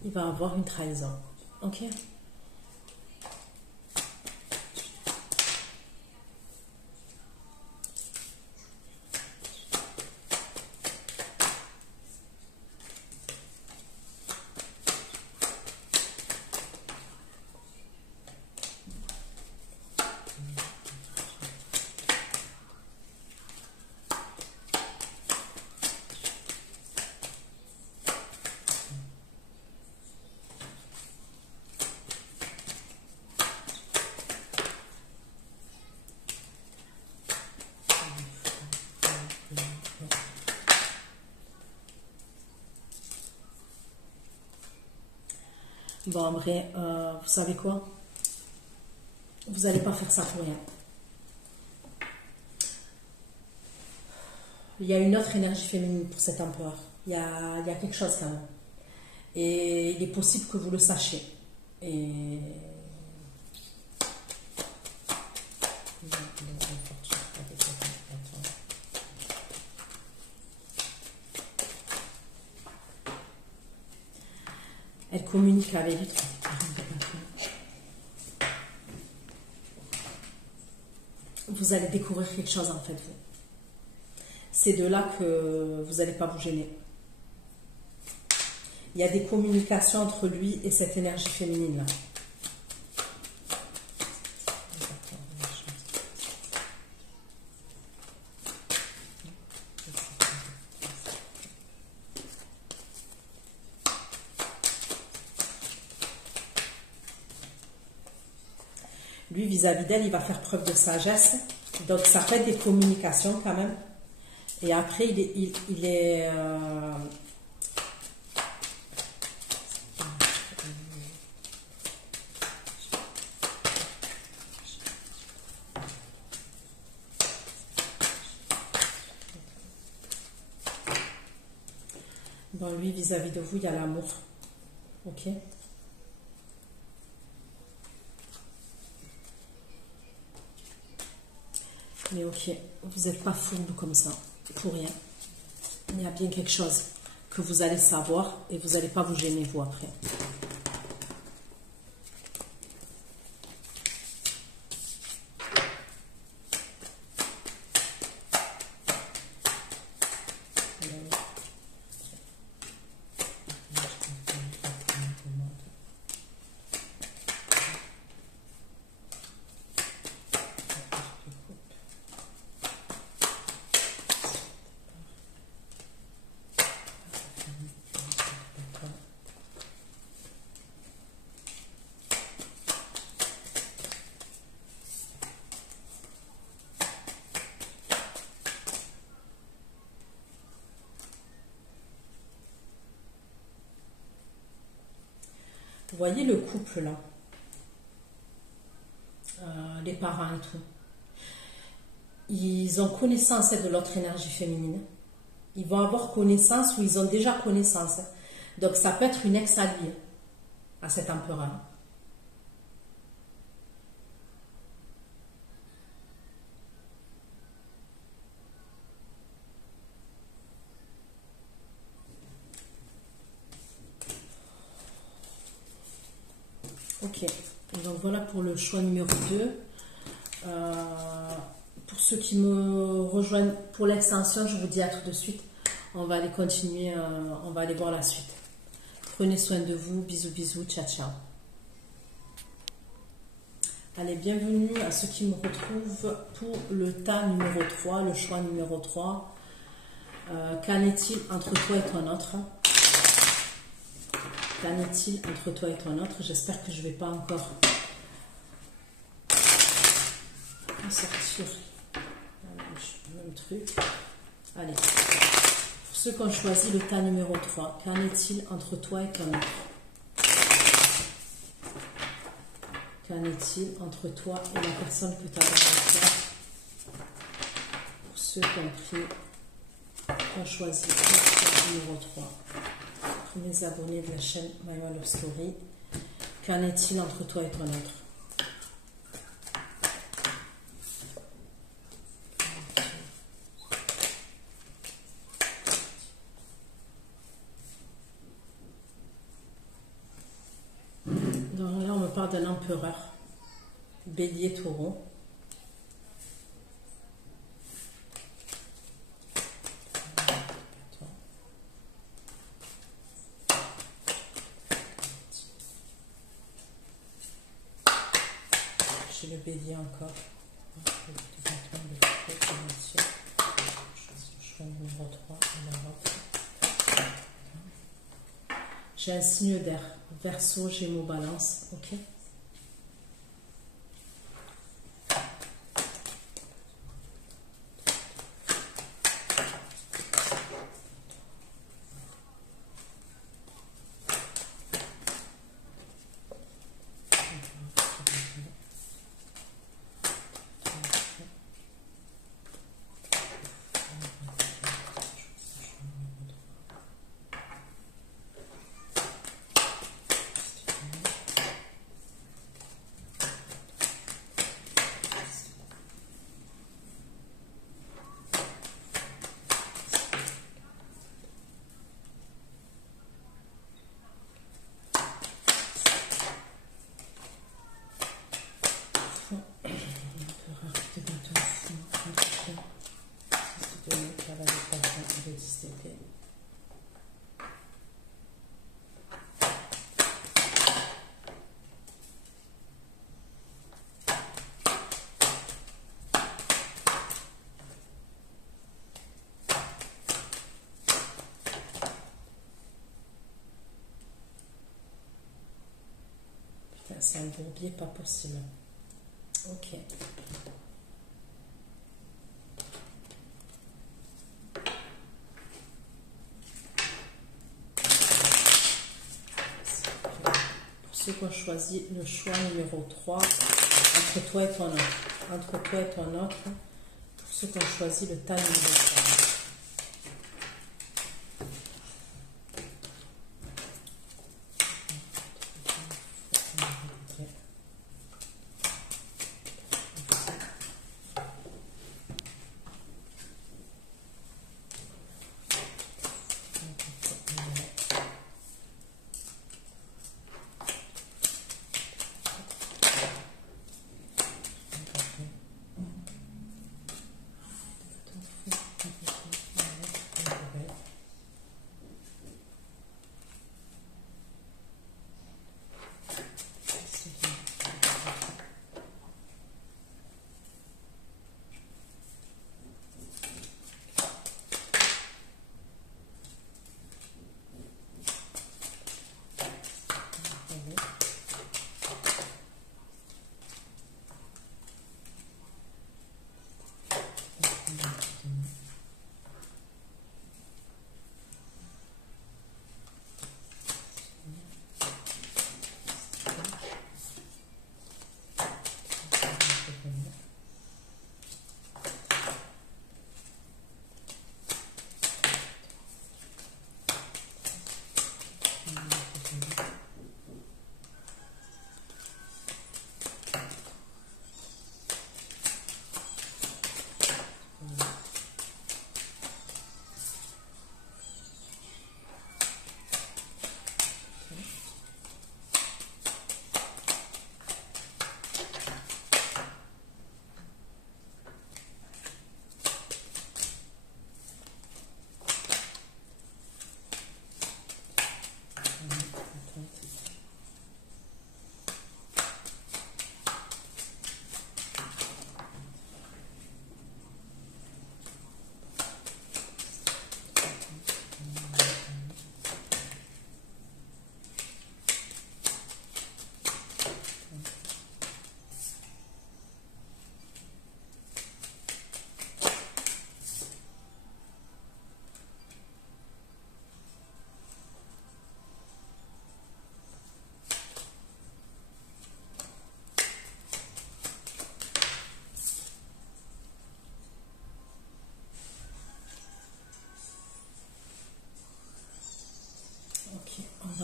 Il va avoir une trahison. Ok. Bon, en vrai, vous savez quoi? Vous n'allez pas faire ça pour rien. Il y a une autre énergie féminine pour cet empereur. Il y a quelque chose quand même. Et il est possible que vous le sachiez. Et... elle communique avec lui. Vous allez découvrir quelque chose en fait. C'est de là que vous n'allez pas vous gêner. Il y a des communications entre lui et cette énergie féminine là. Lui, vis-à-vis d'elle, il va faire preuve de sagesse. Donc, ça fait des communications quand même. Et après, il est bon, lui, vis-à-vis de vous, il y a l'amour. Ok? Mais ok, vous n'êtes pas fourbe comme ça, pour rien. Il y a bien quelque chose que vous allez savoir et vous n'allez pas vous gêner, vous, après. Vous voyez le couple là, les parents et tout. Ils ont connaissance de l'autre énergie féminine. Ils vont avoir connaissance ou ils ont déjà connaissance. Donc ça peut être une ex-alliée à cet empereur. Ok, donc voilà pour le choix numéro 2. Pour ceux qui me rejoignent pour l'extension, je vous dis à tout de suite. On va aller continuer, on va aller voir la suite. Prenez soin de vous, bisous bisous, ciao ciao. Allez, bienvenue à ceux qui me retrouvent pour le tas numéro 3, le choix numéro 3. Qu'en est-il entre toi et ton autre? Qu'en est-il entre toi et ton autre? J'espère que je ne vais pas encore sortir le même truc. Allez. Pour ceux qui ont choisi le tas numéro 3, qu'en est-il entre toi et ton autre? Qu'en est-il entre toi et la personne que tu as dans le cœur? Pour ceux qui ont choisi le tas numéro 3. Pour mes abonnés de la chaîne My One Love Story, qu'en est-il entre toi et ton autre? Donc là, on me parle d'un empereur, bélier, taureau. J'ai le bélier encore. Choix numéro 3. J'ai un signe d'air. Verseau, Gémeaux, Balance. Ok. C'est un bourbier pas possible. Ok. Pour ceux qui ont choisi le choix numéro 3, entre toi et ton autre. Entre toi et ton autre. Pour ceux qui ont choisi le tas numéro 3.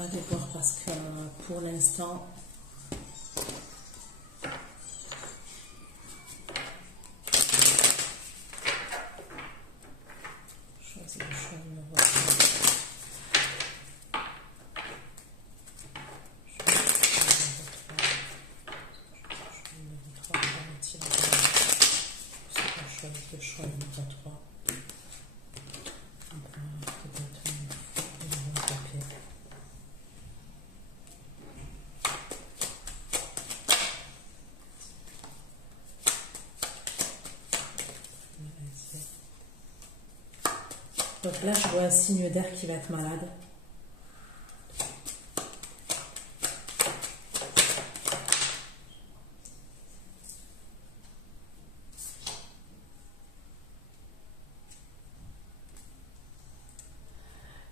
va aller voir parce que pour l'instant, choisis le choix numéro 3. Le choix numéro 3. Donc là, je vois un signe d'air qui va être malade.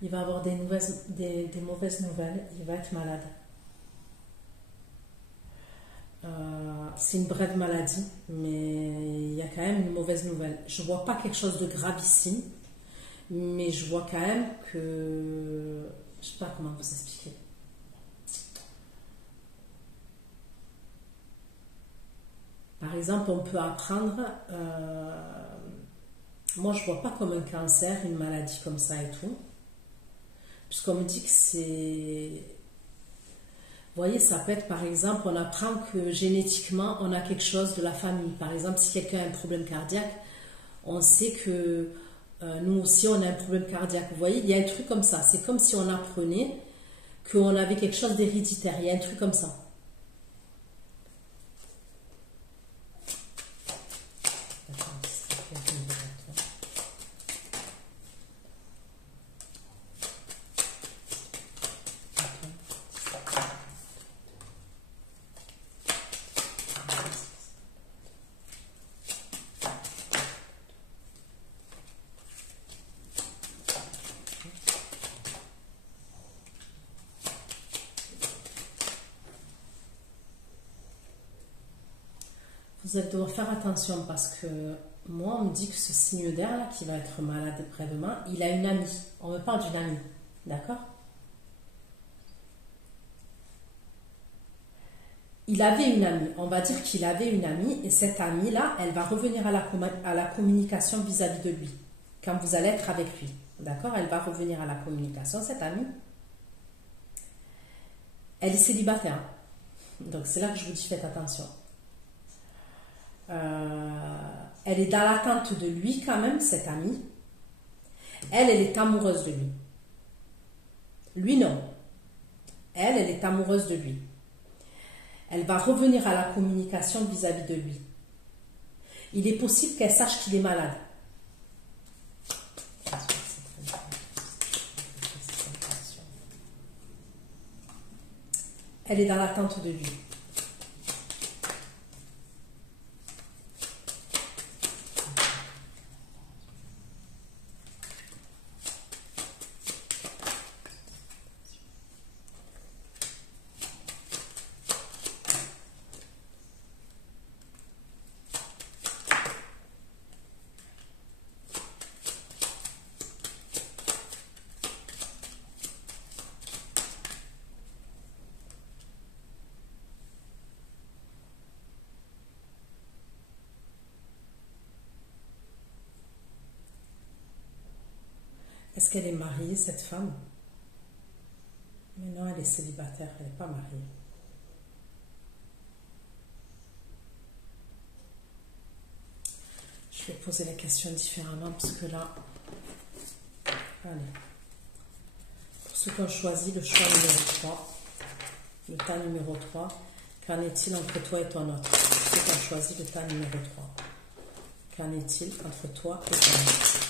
Il va avoir des mauvaises nouvelles, il va être malade. C'est une brève maladie, mais il y a quand même une mauvaise nouvelle. Je ne vois pas quelque chose de gravissime, mais je vois quand même que... Je ne sais pas comment vous expliquer. Par exemple, on peut apprendre... moi, je ne vois pas comme un cancer, une maladie comme ça et tout. Puisqu'on me dit que c'est... Vous voyez, ça peut être par exemple, on apprend que génétiquement, on a quelque chose de la famille. Par exemple, si quelqu'un a un problème cardiaque, on sait que nous aussi, on a un problème cardiaque. Vous voyez, il y a un truc comme ça. C'est comme si on apprenait qu'on avait quelque chose d'héréditaire. Il y a un truc comme ça. Vous allez devoir faire attention parce que moi, on me dit que ce signe d'air là, qui va être malade brièvement, il a une amie. On me parle d'une amie. D'accord? Il avait une amie. On va dire qu'il avait une amie et cette amie-là, elle va revenir à la communication vis-à-vis de lui quand vous allez être avec lui. D'accord? Elle va revenir à la communication, cette amie. Elle est célibataire. Donc, c'est là que je vous dis, faites attention. Elle est dans l'attente de lui quand même, cette amie. Elle est amoureuse de lui. Lui, non. Elle est amoureuse de lui. Elle va revenir à la communication vis-à-vis de lui. Il est possible qu'elle sache qu'il est malade. Elle est dans l'attente de lui. Est-ce qu'elle est mariée, cette femme? Mais non, elle est célibataire, elle n'est pas mariée. Je vais poser la question différemment, parce que là... Allez. Pour ceux qui ont choisi le choix numéro 3, le tas numéro 3, qu'en est-il entre toi et ton autre? Pour ceux qui ont choisi le tas numéro 3, qu'en est-il entre toi et ton autre?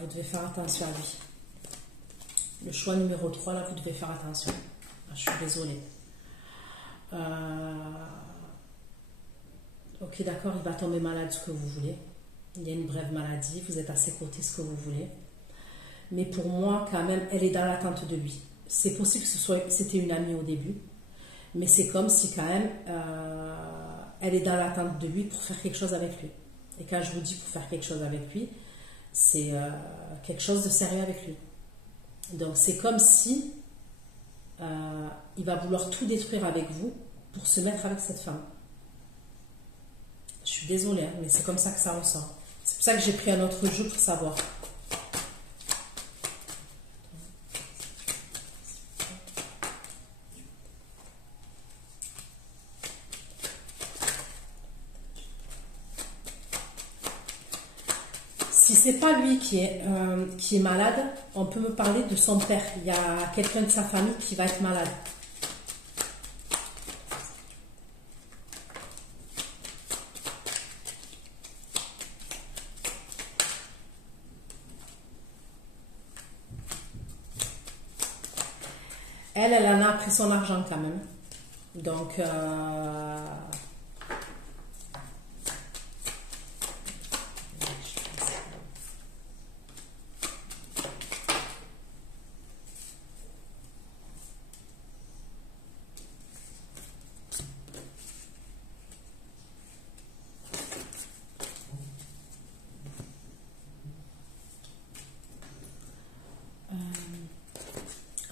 vous devez faire attention à lui. Le choix numéro 3, là, vous devez faire attention. Ah, je suis désolée. Ok, d'accord, il va tomber malade, ce que vous voulez. Il y a une brève maladie, vous êtes à ses côtés, ce que vous voulez. Mais pour moi, quand même, elle est dans l'attente de lui. C'est possible que c'était une amie au début, mais c'est comme si quand même, elle est dans l'attente de lui pour faire quelque chose avec lui. Et quand je vous dis pour faire quelque chose avec lui, c'est quelque chose de sérieux avec lui. Donc c'est comme si il va vouloir tout détruire avec vous pour se mettre avec cette femme. Je suis désolée, hein, mais c'est comme ça que ça ressort. C'est pour ça que j'ai pris un autre jeu pour savoir. Si c'est pas lui qui est malade, on peut me parler de son père. Il y a quelqu'un de sa famille qui va être malade. Elle en a pris son argent quand même. Donc,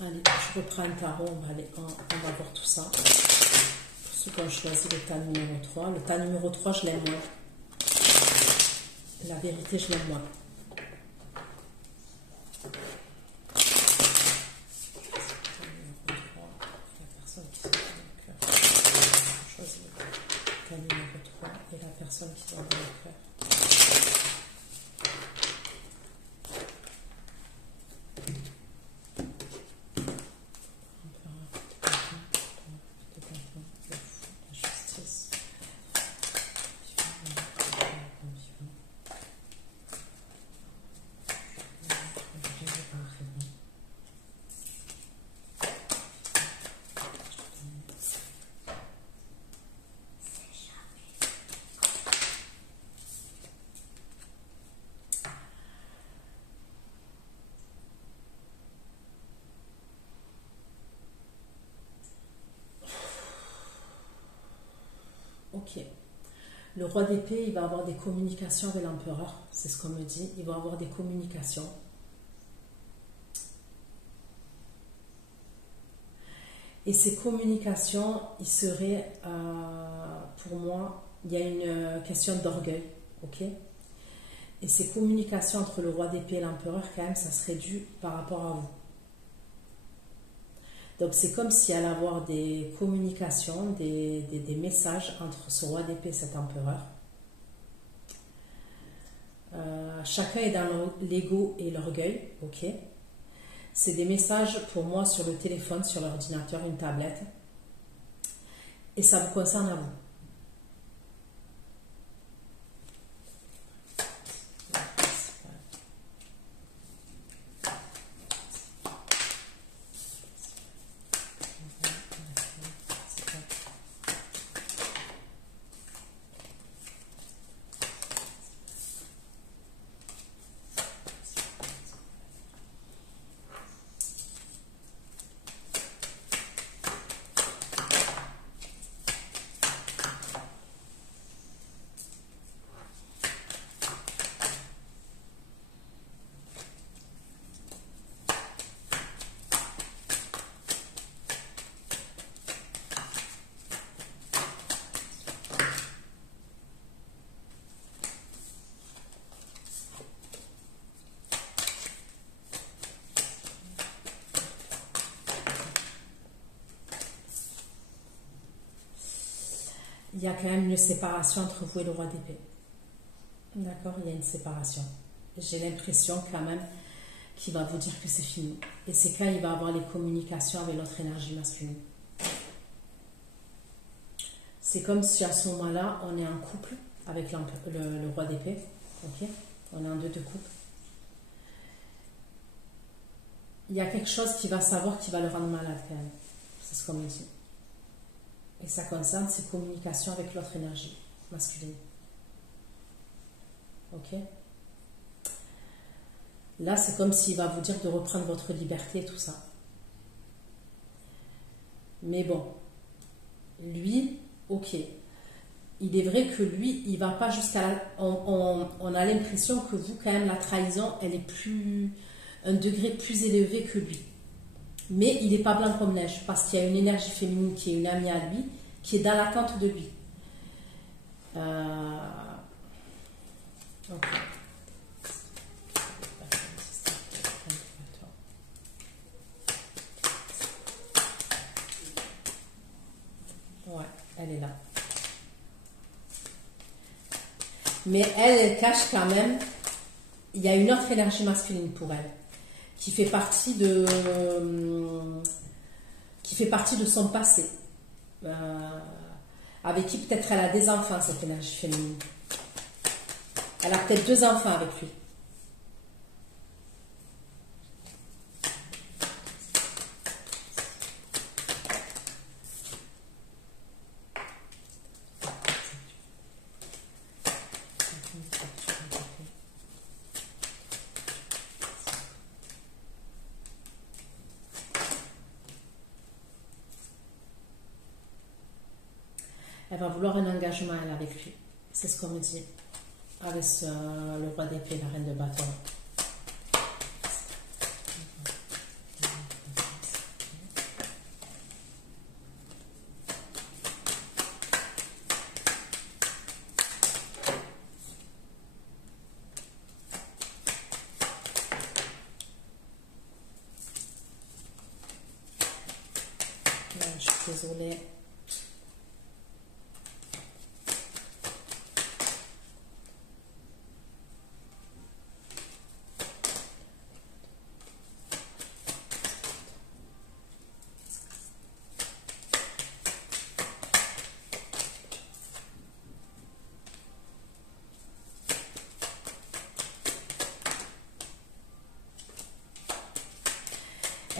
allez, je reprends un tarot, on va voir tout ça. Pour ceux qui ont choisi le tas numéro 3. Le tas numéro 3, je l'aime moins. La vérité, je l'aime moins. Et la personne qui va dans le cœur. Ok. Le roi d'épée, il va avoir des communications avec l'empereur. C'est ce qu'on me dit. Il va avoir des communications. Et ces communications, il serait, pour moi, il y a une question d'orgueil. Ok. Et ces communications entre le roi d'épée et l'empereur, quand même, ça serait dû par rapport à vous. Donc c'est comme s'il allait avoir des communications, des messages entre ce roi d'épée et cet empereur. Chacun est dans l'ego et l'orgueil, ok. C'est des messages pour moi sur le téléphone, sur l'ordinateur, une tablette. Et ça vous concerne à vous. Il y a quand même une séparation entre vous et le roi d'épée. D'accord, il y a une séparation. J'ai l'impression quand même qu'il va vous dire que c'est fini. Et c'est quand il va avoir les communications avec l'autre énergie masculine. C'est comme si à ce moment-là, on est en couple avec le roi d'épée. Ok, on est en deux de couple. il y a quelque chose qui va savoir qui va le rendre malade quand même. C'est ce qu'on me dit. Et ça concerne ses communications avec l'autre énergie masculine. Ok? Là, c'est comme s'il va vous dire de reprendre votre liberté et tout ça. Mais bon, lui, ok. Il est vrai que lui, il va pas jusqu'à la... On a l'impression que vous, quand même, la trahison, elle est plus... un degré plus élevé que lui. Mais il n'est pas blanc comme neige, parce qu'il y a une énergie féminine qui est une amie à lui, qui est dans l'attente de lui. Ok. Ouais, elle est là. Mais elle cache quand même, il y a une autre énergie masculine pour elle, qui fait partie de son passé, avec qui peut-être elle a des enfants, cette énergie féminine. Elle a peut-être 2 enfants avec lui. Elle va vouloir un engagement, elle, avec lui. C'est ce qu'on me dit. Avec le roi d'épée, la reine de bâton. Je suis désolée.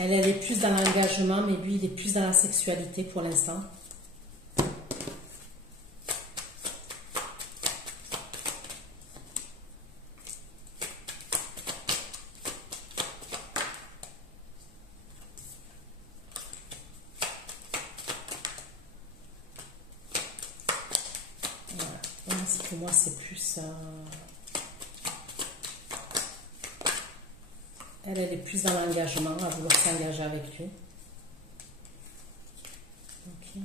Elle est plus dans l'engagement, mais lui, il est plus dans la sexualité pour l'instant. Voilà. Pour moi, c'est plus... Elle est plus dans l'engagement, à vouloir s'engager avec lui. Ok.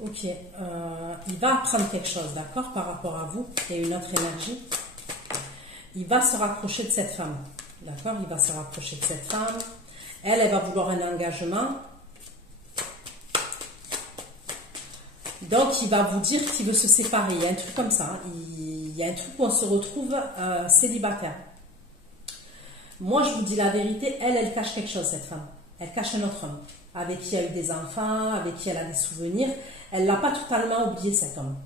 Ok, il va apprendre quelque chose, d'accord, par rapport à vous et une autre énergie. Il va se rapprocher de cette femme, d'accord, il va se rapprocher de cette femme. Elle va vouloir un engagement. Donc, il va vous dire qu'il veut se séparer. Il y a un truc comme ça. Hein. Il y a un truc où on se retrouve célibataire. Moi, je vous dis la vérité, elle cache quelque chose, cette femme. Elle cache un autre homme, avec qui elle a eu des enfants, avec qui elle a des souvenirs. Elle ne l'a pas totalement oublié, cet homme.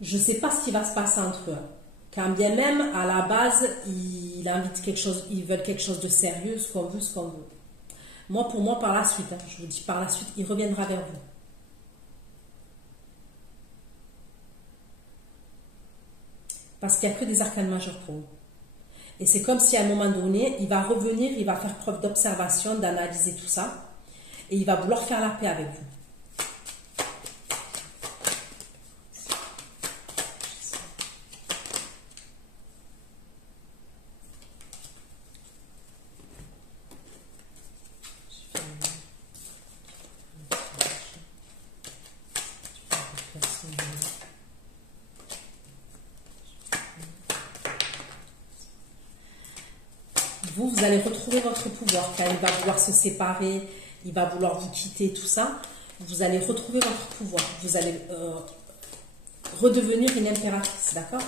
Je ne sais pas ce qui va se passer entre eux. Quand bien même, à la base, il invite quelque chose, ils veulent quelque chose de sérieux, ce qu'on veut, ce qu'on veut. Moi, pour moi, par la suite, hein, je vous dis par la suite, il reviendra vers vous. Parce qu'il n'y a que des arcanes majeures pour vous. Et c'est comme si à un moment donné, il va revenir, il va faire preuve d'observation, d'analyser tout ça. Et il va vouloir faire la paix avec vous. Vous allez retrouver votre pouvoir. Quand il va vouloir se séparer, il va vouloir vous quitter, tout ça, vous allez retrouver votre pouvoir. Vous allez redevenir une impératrice, d'accord?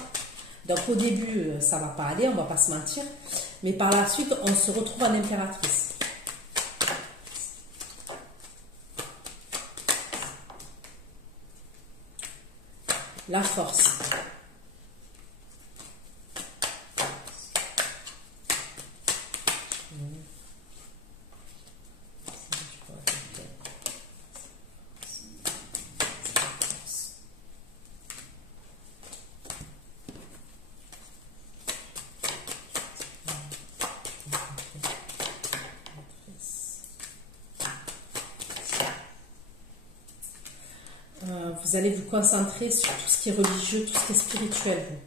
Donc au début, ça ne va pas aller, on ne va pas se mentir. Mais par la suite, on se retrouve en impératrice. La force. Vous allez vous concentrer sur tout ce qui est religieux, tout ce qui est spirituel.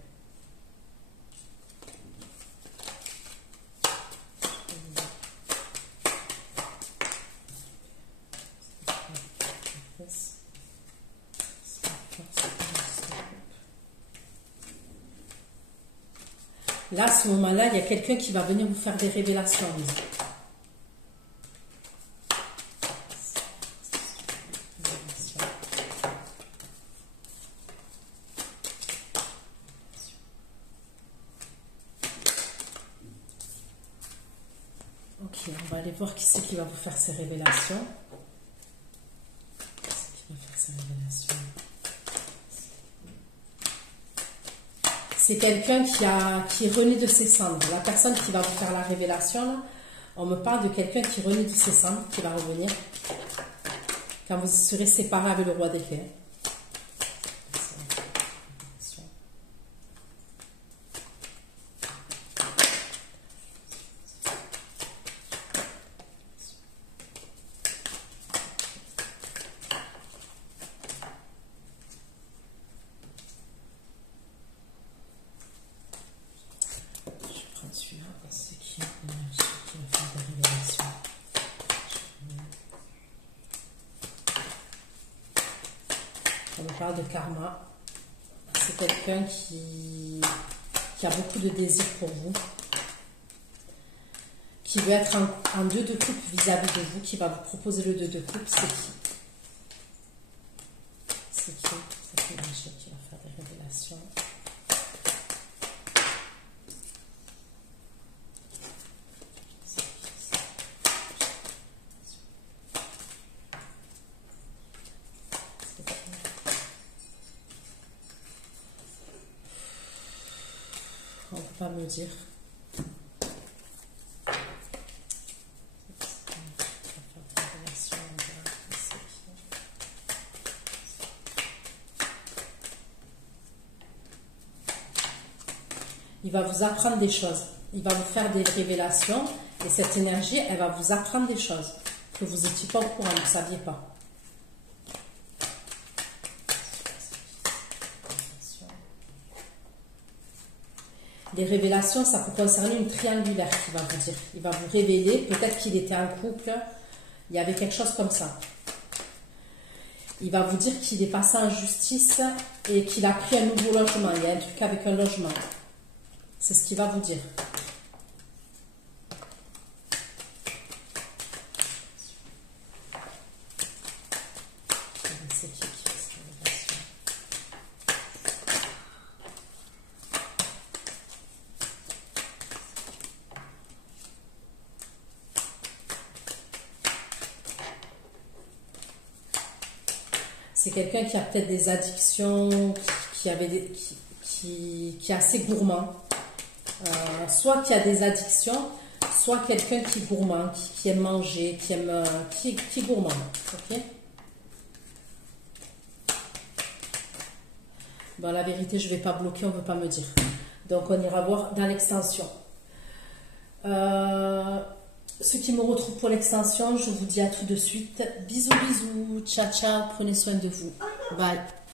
Là, à ce moment-là, il y a quelqu'un qui va venir vous faire des révélations. Ok, on va aller voir qui c'est qui va vous faire ces révélations. Qui c'est qui va faire ces révélations? C'est quelqu'un qui est rené de ses cendres. La personne qui va vous faire la révélation, là, on me parle de quelqu'un qui est rené de ses cendres, qui va revenir quand vous serez séparés avec le roi d'épée. On me parle de karma. C'est quelqu'un qui a beaucoup de désir pour vous, qui veut être en deux de couple vis-à-vis de vous, qui va vous proposer le deux de couple. C'est qui? C'est qui? C'est l'énergie qui va faire des révélations. On ne peut pas me dire. Il va vous apprendre des choses. Il va vous faire des révélations. Et cette énergie, elle va vous apprendre des choses que vous n'étiez pas au courant, vous ne saviez pas. Les révélations, ça peut concerner une triangulaire qui va vous dire. Il va vous révéler, peut-être qu'il était en couple, il y avait quelque chose comme ça. Il va vous dire qu'il est passé en justice et qu'il a pris un nouveau logement. Il y a un truc avec un logement. C'est ce qu'il va vous dire. C'est quelqu'un qui a peut-être des addictions, qui est assez gourmand. Soit qui a des addictions, soit quelqu'un qui est gourmand, qui aime manger, qui est gourmand. Okay. Bon, la vérité, je ne vais pas bloquer, on ne veut pas me dire. Donc, on ira voir dans l'extension. Ceux qui me retrouvent pour l'extension, je vous dis à tout de suite. Bisous, bisous. Ciao, ciao. Prenez soin de vous. Bye.